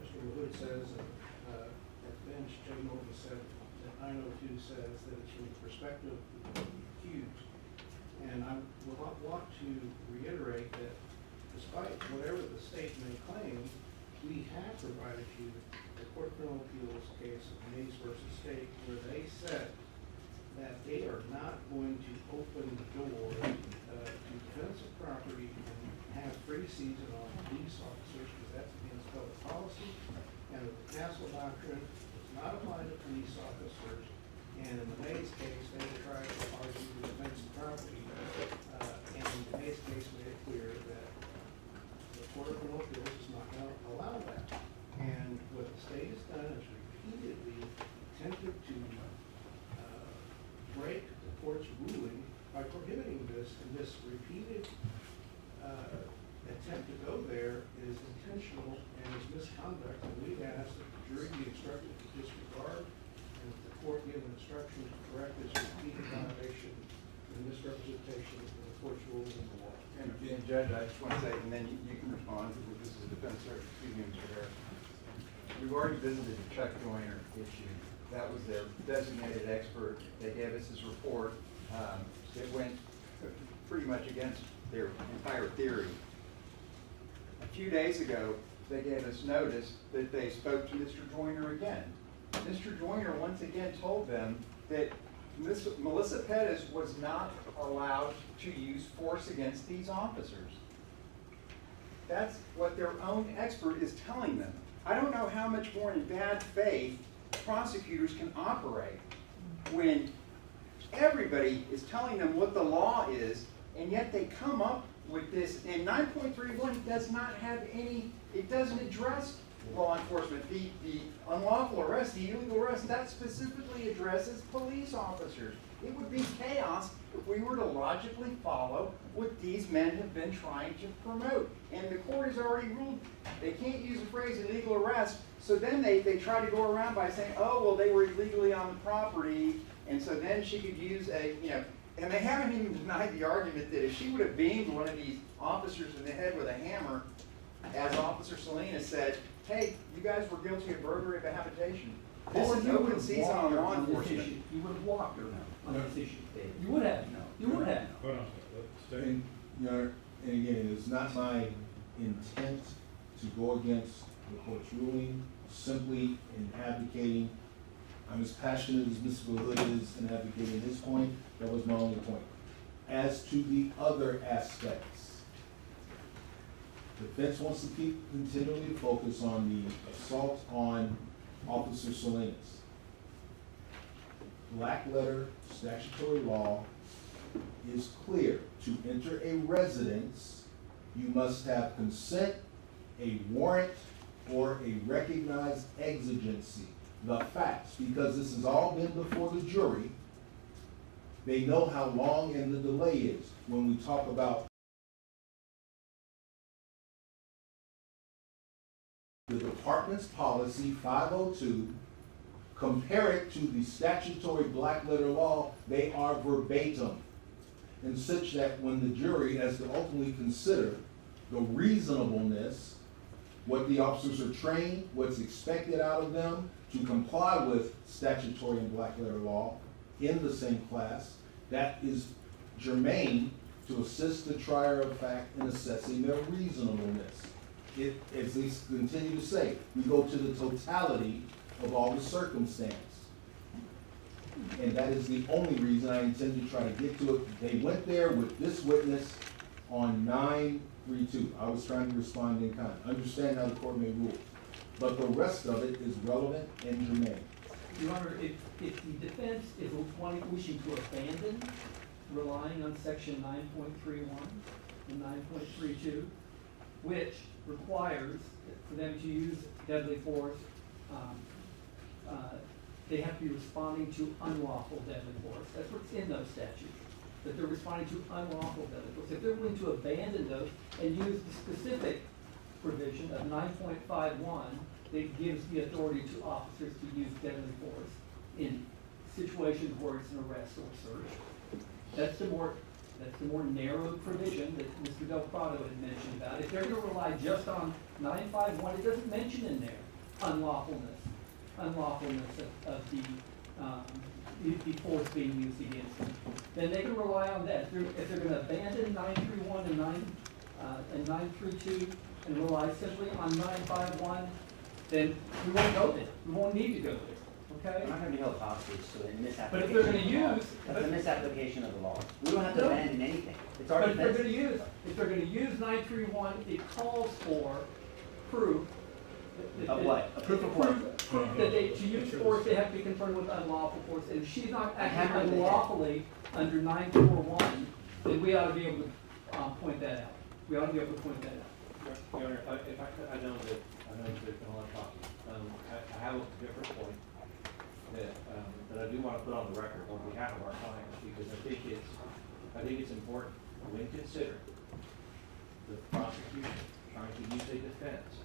Mr. Wood says, at the bench, Judge Morgan said, that I know too says that it's from the perspective of the accused. And I want to reiterate that despite whatever the state may claim, we have provided you the Court of Criminal Appeals case of Mays versus State, where they said that they are not going to open the door to defense of property and have free season on police officers, because that's against public policy, and that the Castle Doctrine does not apply to police officers. And in the Mays case, they tried to argue the defense of property, and the Mays case made it clear that the Court of Criminal Appeals is not going to allow that. And what the state has done is repeatedly attempted to break the court's ruling by prohibiting this, and this repeated attempt to go there is intentional and is misconduct, and we've asked that the jury be instructed to disregard and that the court give instruction to correct this repeated violation and misrepresentation of the court's ruling in the law. And Judge, I just want to say, and then you can respond, because this is a defense search, excuse me, Mr. Harris. We've already visited the Chuck Joyner issue. That was their designated expert. They gave us his report. It went pretty much against their entire theory. A few days ago, they gave us notice that they spoke to Mr. Joyner again. Mr. Joyner once again told them that Melissa Perez was not allowed to use force against these officers. That's what their own expert is telling them. I don't know how much more in bad faith prosecutors can operate when everybody is telling them what the law is, and yet they come up with this. And 9.31 does not have any, it doesn't address law enforcement. The unlawful arrest, the illegal arrest, that specifically addresses police officers. It would be chaos if we were to logically follow what these men have been trying to promote. And the court has already ruled they can't use the phrase illegal arrest, so then they try to go around by saying, oh, well, they were illegally on the property, and so then she could use a, and they haven't even denied the argument that if she would have beamed one of these officers in the head with a hammer, as Officer Salinas said, hey, you guys were guilty of burglary of a habitation. This is open season on law enforcement. You would have walked her on this issue. David. You would have, you would have. Hold on, stay. And, Your Honor, and again, it's not my intent to go against the court's ruling, simply in advocating. I'm as passionate as Mr. Hood is in advocating his point. That was my only point. As to the other aspects, the defense wants to keep continually focus on the assault on Officer Salinas. Black letter statutory law is clear. To enter a residence, you must have consent, a warrant, or a recognized exigency. The facts, because this has all been before the jury, they know how long and the delay is. When we talk about the department's policy 502, compare it to the statutory black letter law, they are verbatim. In such that when the jury has to ultimately consider the reasonableness, what the officers are trained, what's expected out of them to comply with statutory and black letter law in the same class, that is germane to assist the trier of fact in assessing their reasonableness. It, as they continue to say, we go to the totality of all the circumstance. And that is the only reason I intend to try to get to it. They went there with this witness on 9/3/2. I was trying to respond in kind. Understand how the court may rule. But the rest of it is relevant and germane. Your Honor, if the defense is wishing to abandon relying on section 9.31 and 9.32, which requires for them to use deadly force, they have to be responding to unlawful deadly force. That's what's in those statutes, that they're responding to unlawful deadly force. If they're willing to abandon those and use the specific provision of 9.51 that gives the authority to officers to use deadly force in situations where it's an arrest or a search, that's the more narrow provision that Mr. Del Prado had mentioned about. If they're going to rely just on 9.51, it doesn't mention in there unlawfulness of the force being used against them. Then they can rely on that. If they're going to abandon 9.31 and 9.32 and rely simply on 9.51, then we won't go there. We won't need to go there. Okay? We're not going to be held hostage to a misapplication. But if they're going to use, that's a misapplication of the law. We don't have to abandon anything. It's our but if they're defense. going to use 9.31, it calls for proof. Of what? A proof of what? Proof that to use force, they have to be confronted with unlawful force. And if she's not acting haven't. unlawfully under 9.41, then we ought to be able to point that out. We ought to be able to point that out. Your Honor, if I could, I know there's been a lot of talking. I have a different point that I do want to put on the record on behalf of our clients, because I think it's important when consider the prosecution trying to use a defense.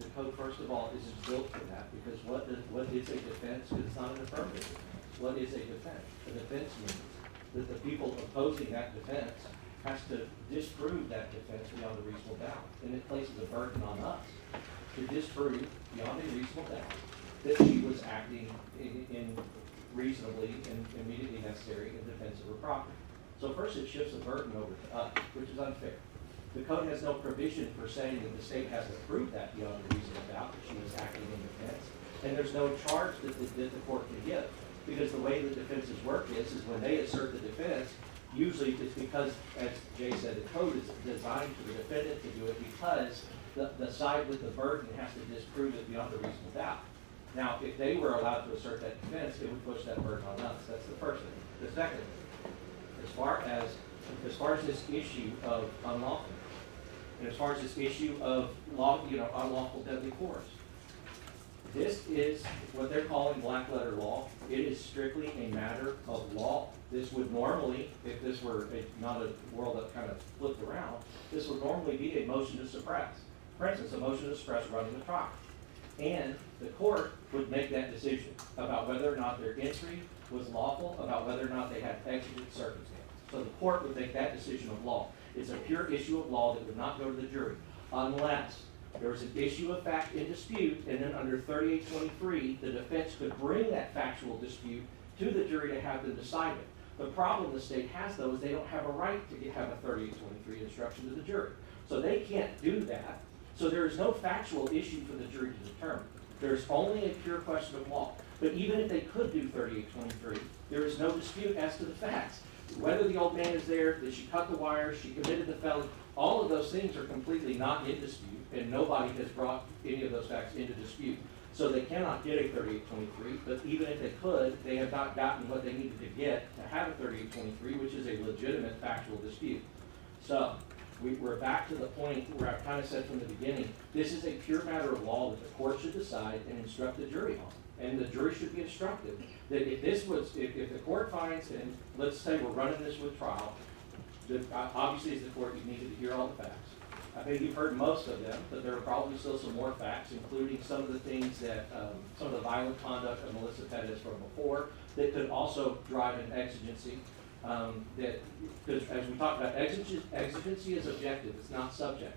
The code, first of all, isn't built for that, because what is a defense? Because it's not an affirmative defense. What is a defense? A defense means that the people opposing that defense has to disprove that defense beyond a reasonable doubt. And it places a burden on us to disprove beyond a reasonable doubt that she was acting in reasonably and immediately necessary in defense of her property. So first it shifts the burden over to us, which is unfair. The code has no provision for saying that the state has to prove that beyond a reasonable doubt that she was acting in defense. And there's no charge that the court can give. Because the way the defenses work is when they assert the defense, usually it's because, as Jay said, the code is designed for the defendant to do it because the side with the burden has to disprove it beyond a reasonable doubt. Now, if they were allowed to assert that defense, it would push that burden on us. That's the first thing. The second thing, as far as this issue of unlawfulness, and as far as this issue of unlawful deadly force, This is what they're calling black letter law. It is strictly a matter of law. This would normally, if this were not a world that kind of flipped around, this would normally be a motion to suppress. For instance, a motion to suppress running the trial. And the court would make that decision about whether or not their entry was lawful, about whether or not they had exigent circumstances. So the court would make that decision of law. It's a pure issue of law that would not go to the jury unless there was an issue of fact in dispute, and then under 3823, the defense could bring that factual dispute to the jury to have them decide it. The problem the state has, though, is they don't have a right to have a 3823 instruction to the jury. So they can't do that. So there is no factual issue for the jury to determine. There's only a pure question of law. But even if they could do 3823, there is no dispute as to the facts. Whether the old man is there, that she cut the wires, she committed the felony, all of those things are completely not in dispute, and nobody has brought any of those facts into dispute. So they cannot get a 3823, but even if they could, they have not gotten what they needed to get to have a 3823, which is a legitimate factual dispute. So we're back to the point where I've kind of said from the beginning, this is a pure matter of law that the court should decide and instruct the jury on. And the jury should be instructed that if this was, if the court finds, and let's say we're running this with trial, obviously as the court, you needed to hear all the facts. I think you've heard most of them, but there are probably still some more facts, including some of the things that, some of the violent conduct of Melissa Perez from before that could also drive an exigency. Because as we talked about, exigency is objective, it's not subjective.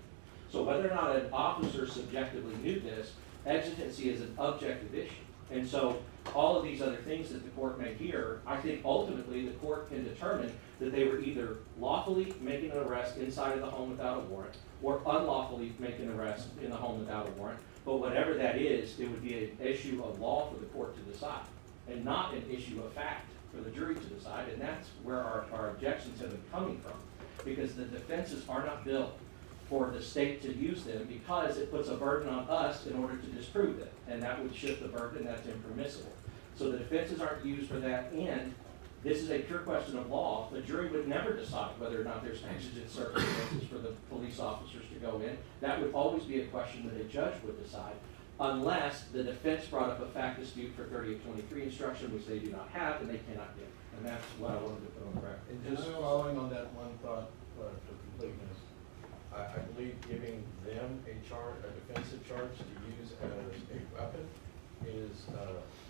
So whether or not an officer subjectively knew this, exigency is an objective issue. And so all of these other things that the court may hear, I think ultimately the court can determine that they were either lawfully making an arrest inside of the home without a warrant or unlawfully making an arrest in the home without a warrant. But whatever that is, it would be an issue of law for the court to decide and not an issue of fact for the jury to decide. And that's where our objections have been coming from, because the defenses are not built for the state to use them because it puts a burden on us in order to disprove them. And that would shift the burden, that's impermissible. So the defenses aren't used for that, and this is a pure question of law. The jury would never decide whether or not there's exigent circumstances for the police officers to go in. That would always be a question that a judge would decide, unless the defense brought up a fact dispute for 3823 instruction, which they do not have and they cannot get. And that's what I wanted to put on the record. And just following on that one thought for completeness, I believe giving them a defensive charge to use as a weapon is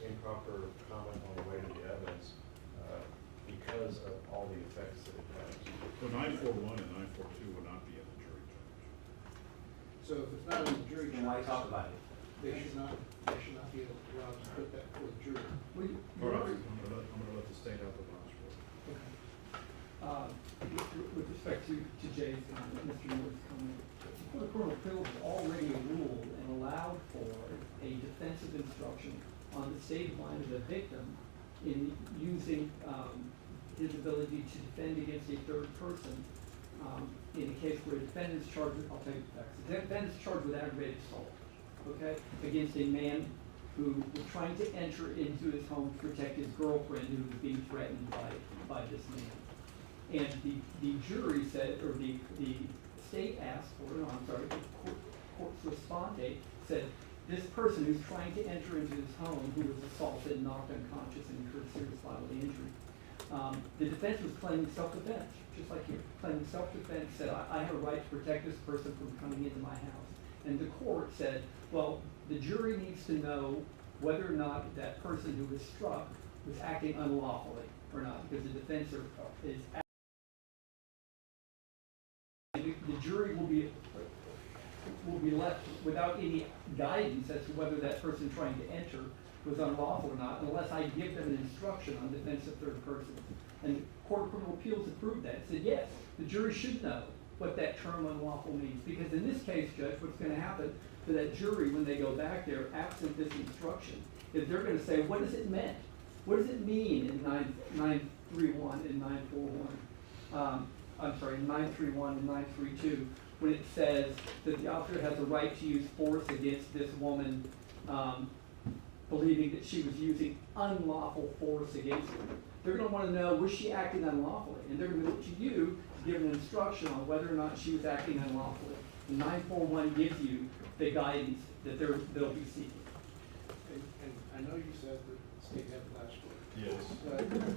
improper comment on the weight of the evidence because of all the effects that it has. So 941 and 942 would not be in the jury charge. So if it's not in the jury Then why charge, talk about it? they should not be allowed to put that for the jury. All right, I'm gonna let the state have the last word. With respect to Jay's and Mr. Moore's comment, the Court of Criminal Appeals has already ruled and allowed for a defensive instruction on the state of mind of the victim in using his ability to defend against a third person in a case where a defendant is charged with, I'll tell you the facts, the defendant is charged with aggravated assault, okay, against a man who was trying to enter into his home to protect his girlfriend who was being threatened by this man. And the jury said, or the state asked for, no, I'm sorry, the court's responde said, this person who's trying to enter into his home, who was assaulted, knocked unconscious, and incurred serious bodily injury, the defense was claiming self-defense, just like here, claiming self-defense, said, I have a right to protect this person from coming into my house. And the court said, well, the jury needs to know whether or not that person who was struck was acting unlawfully or not, because the defense is the jury will be left without any guidance as to whether that person trying to enter was unlawful or not, unless I give them an instruction on defense of third person. And the Court of Criminal Appeals approved that. It said, yes, the jury should know what that term unlawful means. Because in this case, Judge, what's going to happen to that jury when they go back there, absent this instruction, is they're going to say, what does it mean? What does it mean in 931 and 941? I'm sorry, 931 and 932, when it says that the officer has a right to use force against this woman, believing that she was using unlawful force against her. They're going to want to know, was she acting unlawfully? And they're going to look to you to give an instruction on whether or not she was acting unlawfully. And 941 gives you the guidance that they'll be seeking.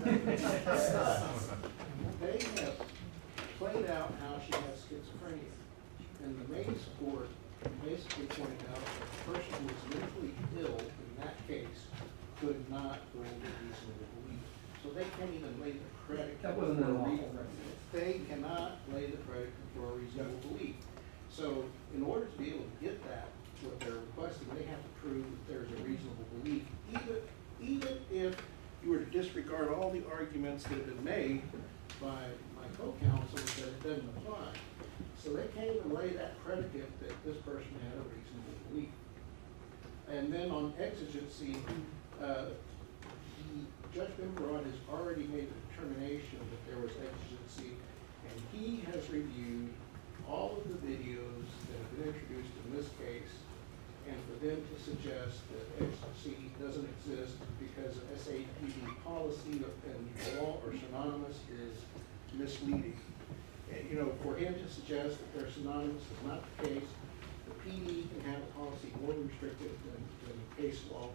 They have played out how she has schizophrenia. And the Mays court basically pointed out that the person who was mentally ill in that case could not go over reasonable belief. So they can't even lay the predicate. That wasn't for a unlawful. They cannot lay the predicate for a reasonable belief. So in order to be able to get that, what they're requesting, they have to prove that there's a reasonable belief, even if you were to disregard all the arguments that have been made by my co-counsel that it doesn't apply. So they can't even lay that predicate that this person had a reasonable belief. And then on exigency, Judge Bimbrod has already made the determination that there was exigency, and he has reviewed all of the videos that have been introduced in this case, and for them to suggest that exigency doesn't exist because of SAPD policy and law are synonymous is misleading. And, you know, for him to suggest that they're synonymous is not the case. The PD can have a policy more restrictive than case law.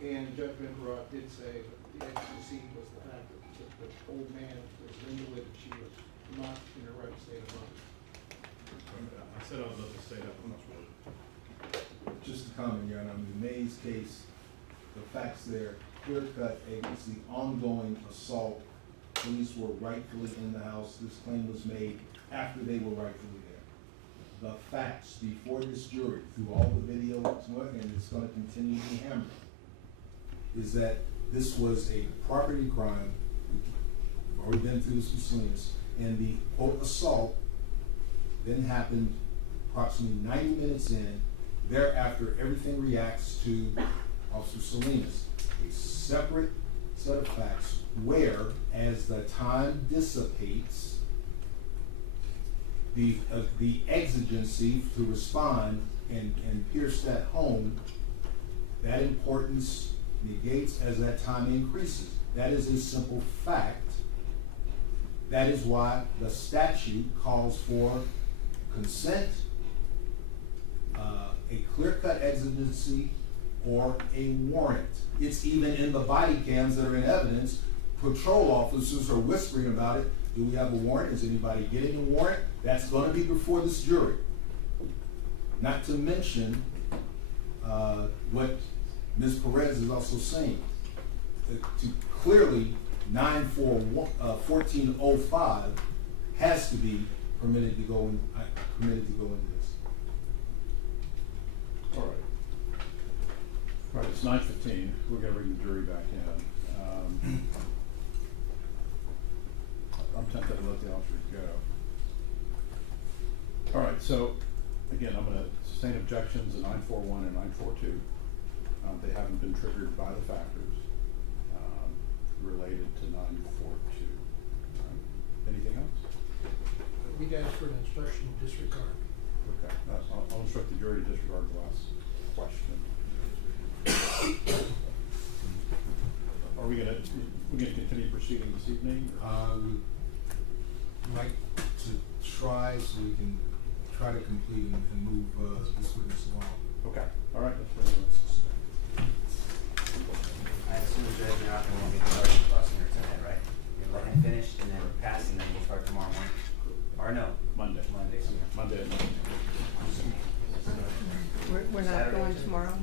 And Judge Bimbrod did say that the exigency was the fact that the old man was an invalid and she was not in her right state of mind. I said I'd love to say that one word. Just a comment, Your Honor, in the Mays case, the facts there, clear-cut agency, ongoing assault, police were rightfully in the house, this claim was made after they were rightfully there. The facts before this jury, through all the videos, and it's gonna continue to be hammered, is that this was a property crime, we've already been through this with Salinas, and the quote assault then happened approximately 90 minutes in. Thereafter, everything reacts to Officer Salinas. A separate set of facts where, as the time dissipates, the exigency to respond and pierce that home, that importance negates as that time increases. That is a simple fact. That is why the statute calls for consent, a clear-cut exigency, or a warrant. It's even in the body cams that are in evidence. Patrol officers are whispering about it. Do we have a warrant? Is anybody getting a warrant? That's going to be before this jury. Not to mention what Ms. Perez is also saying. To clearly 1405 has to be permitted to go into this. All right. All right, it's 9:15. We're gonna bring the jury back in. I'm tempted to let the officers go. All right, so again, I'm gonna sustain objections to 941 and 942. They haven't been triggered by the factors related to 942. Anything else? We'd ask for an instruction to disregard. Okay, I'll instruct the jury to disregard the last question. Are we gonna continue proceeding this evening? We'd like to try so we can try to complete and move this witness along. Okay, all right. I assume, Judge, you're not gonna want me to start crossing her tonight, right? You'll let him finish and then we're passing, then we'll start tomorrow morning? Or no? Monday. Monday, okay. Monday. We're not Saturday. going tomorrow?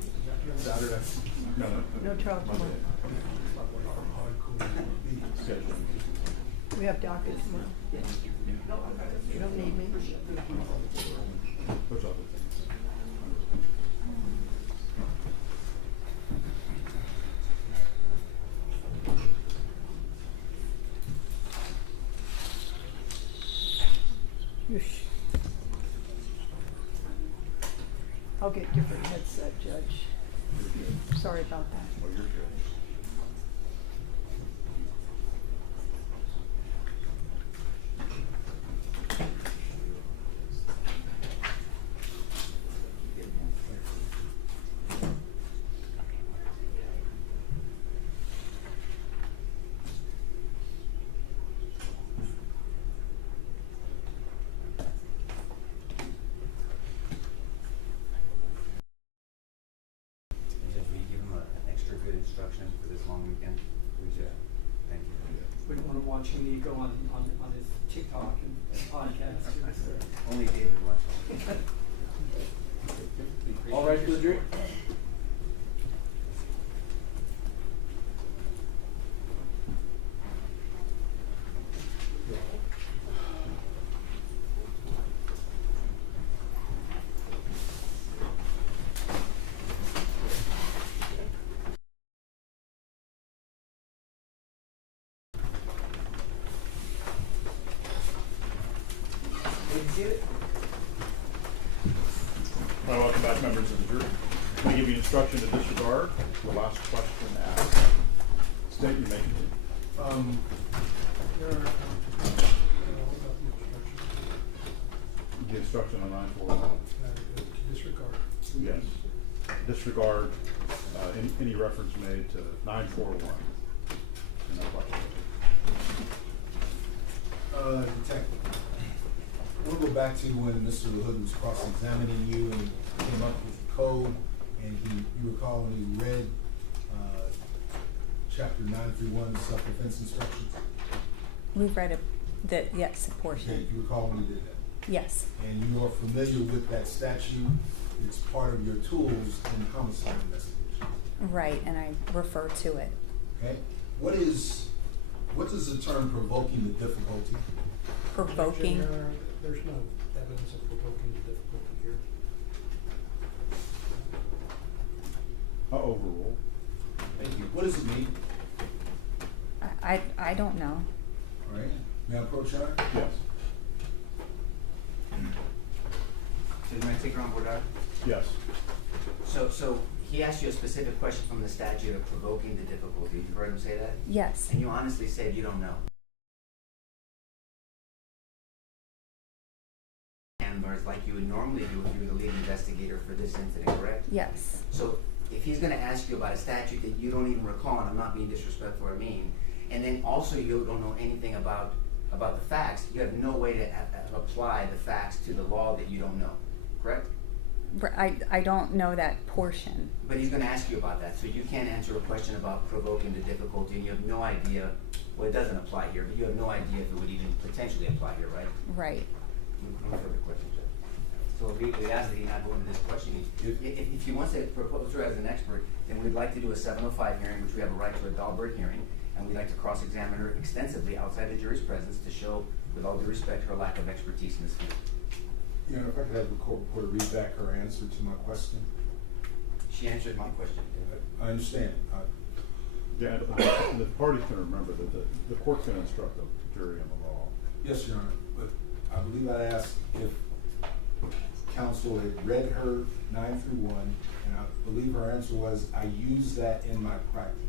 Saturday. No. No trouble tomorrow. Scheduling. We have docket tomorrow. You don't need me? Those other things. I'll get different headset, Judge. Sorry about that. Oh, you're good. And Judge, will you give him an extra good instruction watching me go on his TikTok and podcast. Only David watched. All right for the jury? Well, welcome back, members of the jury. I'm going to give you instruction to disregard the last question asked. State you may continue. There are, The instruction on 941. disregard. Yes. Disregard any reference made to 941. No question. Detective, I want to go back to when Mr. LaHood was cross-examining you and he came up with the code, and you recall when he read chapter 931, self-defense instructions? We've read yes, a Okay, portion. you recall when he did that? Yes, And you are familiar with that statute? It's part of your tools in homicide investigations, right, and I refer to it. okay? What does the term provoking the difficulty? Provoking, There's no evidence of provoking the difficulty here. Overrule. Thank you. What does it mean? I don't know. All right, may I approach her? Yes. So you might take her on board, Doctor? Yes. So he asked you a specific question from the statute of provoking the difficulty. You heard him say that? Yes, And you honestly said you don't know. And there's like you would normally do if you were the lead investigator for this incident, correct? yes, So if he's gonna ask you about a statute that you don't even recall, and I'm not being disrespectful or mean, and then also you don't know anything about the facts, you have no way to apply the facts to the law that you don't know, correct? I don't know that portion. But he's gonna ask you about that, so you can't answer a question about provoking the difficulty, and you have no idea, well, it doesn't apply here, but you have no idea if it would even potentially apply here, right? Right, No further questions, Judge. So we ask that he not go into this questioning. If he wants to propose her as an expert, then we'd like to do a 705 hearing, which we have a right to a Dahlberg hearing, and we'd like to cross-examine her extensively outside the jury's presence to show, with all due respect, her lack of expertise in this field. You know, if I could have the court reporter read back her answer to my question. She answered my question. I understand. Yeah, and the parties can remember that the court's going to instruct the jury on the law. Yes, Your Honor, but I believe I asked if counsel had read her 931, and I believe her answer was, I use that in my practice.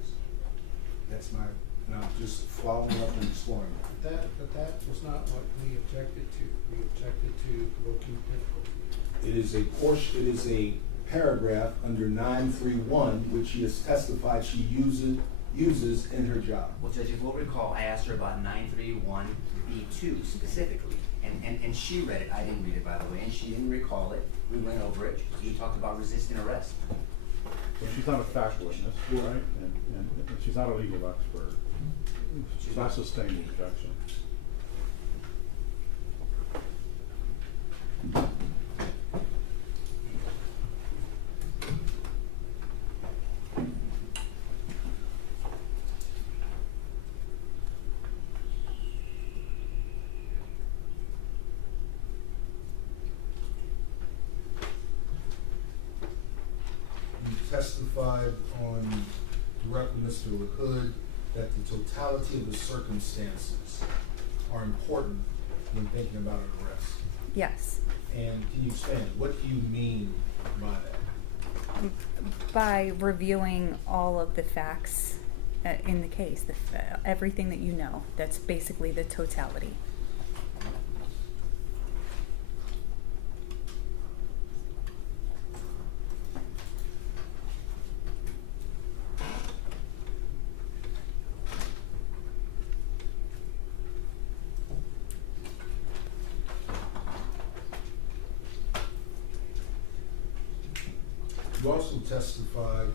That's my, and I'm just following up and exploring that. But that was not what we objected to. We objected to provoking difficulty. It is a portion, it is a paragraph under 931, which she has testified she uses in her job. Well, Judge, if we'll recall, I asked her about 931B2 specifically, and she read it. I didn't read it, by the way, and she didn't recall it. We went over it. You talked about resisting arrest. But she's not a fact witness, right? And she's not a legal expert. She's not sustained the objection. You testified on direct with Mr. LaHood that the totality of the circumstances are important when thinking about an arrest. yes. And can you expand? What do you mean by that? By reviewing all of the facts in the case, everything that you know, that's basically the totality. You also testified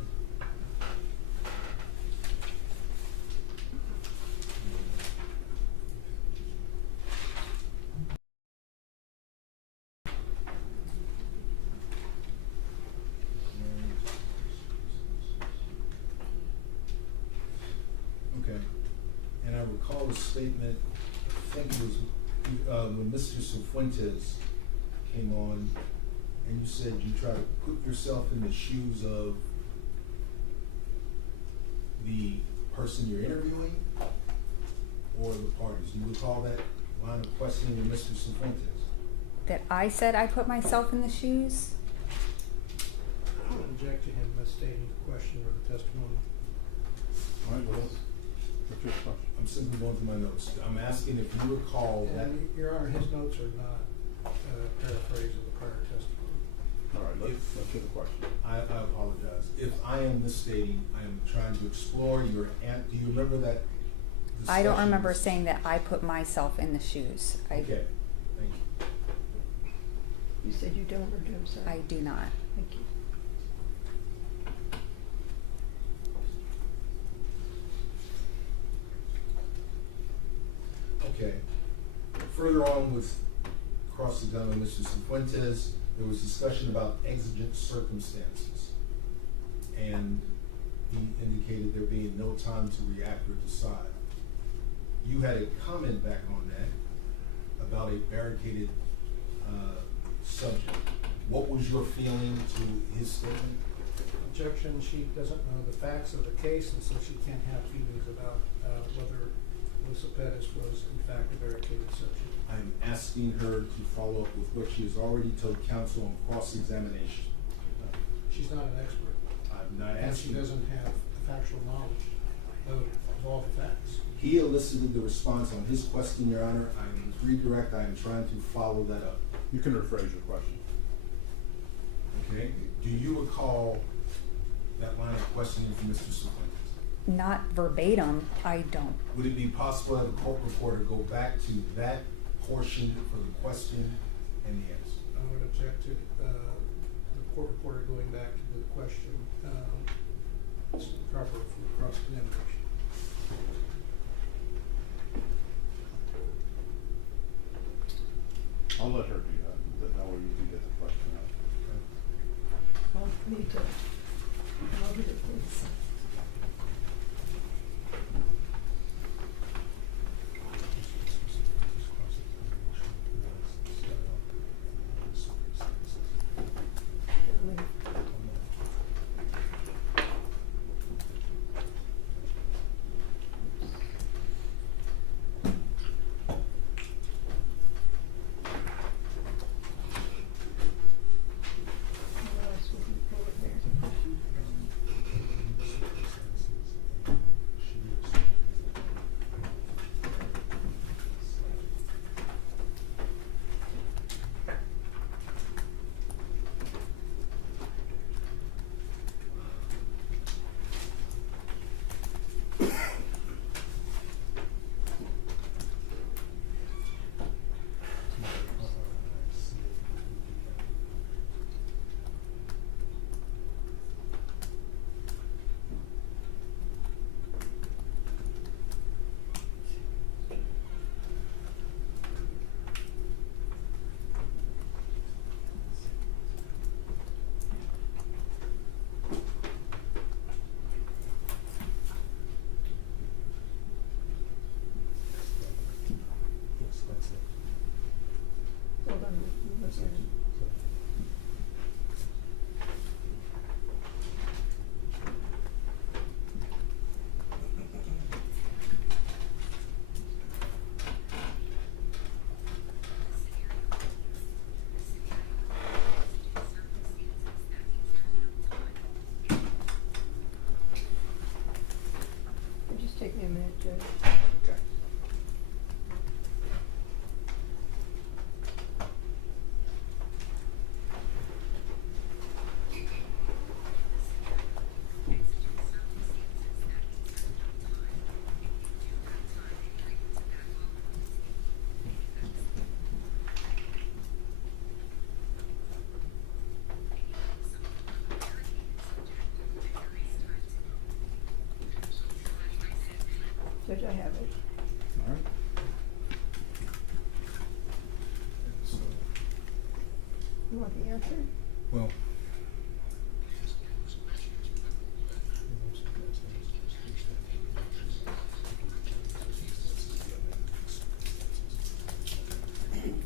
recall a statement, I think it was when Mr. Cifuentes came on, and you said you try to put yourself in the shoes of the person you're interviewing or the parties. Do you recall that line of questioning with Mr. Cifuentes? That I said I put myself in the shoes? I would object to him misstating the question or the testimony. All right, Willis, what's your question? I'm simply going through my notes. I'm asking if you recall that. And Your Honor, his notes are not paraphrase of the prior testimony. All right, let's hear the question. I apologize. If I am misstating, I am trying to explore your, do you remember that discussion? I don't remember saying that I put myself in the shoes. Okay, thank you. You said you don't, or do, I'm sorry. I do not. Thank you. Okay. Further on with cross-examining Mr. Cifuentes, there was discussion about exigent circumstances. And he indicated there being no time to react or decide. You had a comment back on that about a barricaded subject. What was your feeling to his statement? Objection, she doesn't know the facts of the case, and so she can't have feelings about whether Melissa Perez was in fact a barricaded subject. I'm asking her to follow up with what she has already told counsel on cross-examination. She's not an expert. I'm not And she asking. doesn't have factual knowledge of all the facts. He elicited the response on his question, Your Honor. I'm redirect. I am trying to follow that up. You can rephrase your question. Okay. Do you recall that line of questioning from Mr. Cifuentes? Not verbatim, I don't. Would it be possible that the court reporter go back to that portion for the question and the answer? I would object to the court reporter going back to the question proper for cross-examination. I'll let her do that. That way you can get the question out. Well, we need to, come over here, please. Hold on, we'll look at it. It'll just take me a minute, Judge. Okay. Judge, I have it. All right. You want the answer? Well,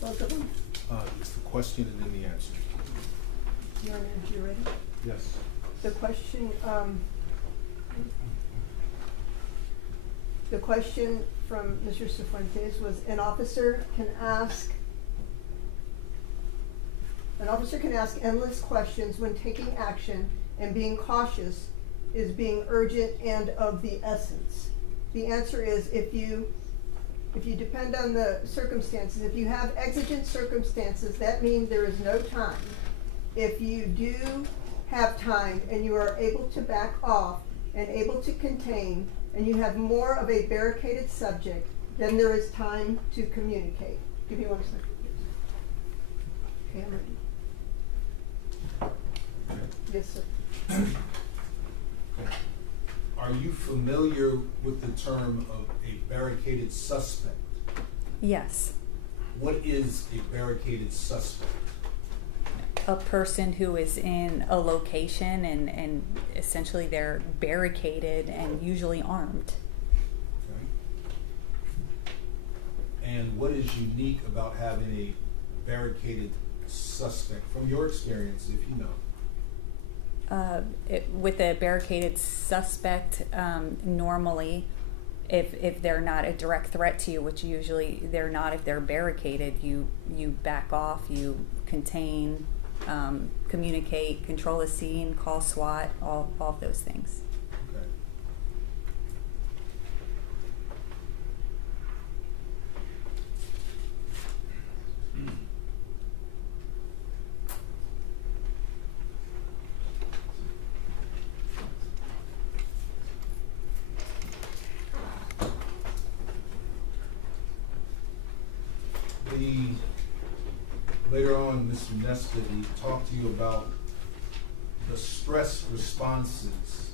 both of them? It's the question and then the answer. Your Honor, if you're ready. Yes. The question from Mr. Cifuentes was, an officer can ask endless questions when taking action, and being cautious is being urgent and of the essence. The answer is, if you depend on the circumstances, if you have exigent circumstances, that means there is no time. If you do have time and you are able to back off and able to contain, and you have more of a barricaded subject, then there is time to communicate. Give me 1 second, please. Okay, I'm ready. Yes, sir. Are you familiar with the term of a barricaded suspect? Yes. What is a barricaded suspect? A person who is in a location and essentially they're barricaded and usually armed. Okay. And what is unique about having a barricaded suspect, from your experience, if you know? With a barricaded suspect, normally, if they're not a direct threat to you, which usually they're not, if they're barricaded, you back off, you contain, communicate, control the scene, call SWAT, all of those things. Okay. Later on, Mr. Nesbitt, he talked to you about the stress responses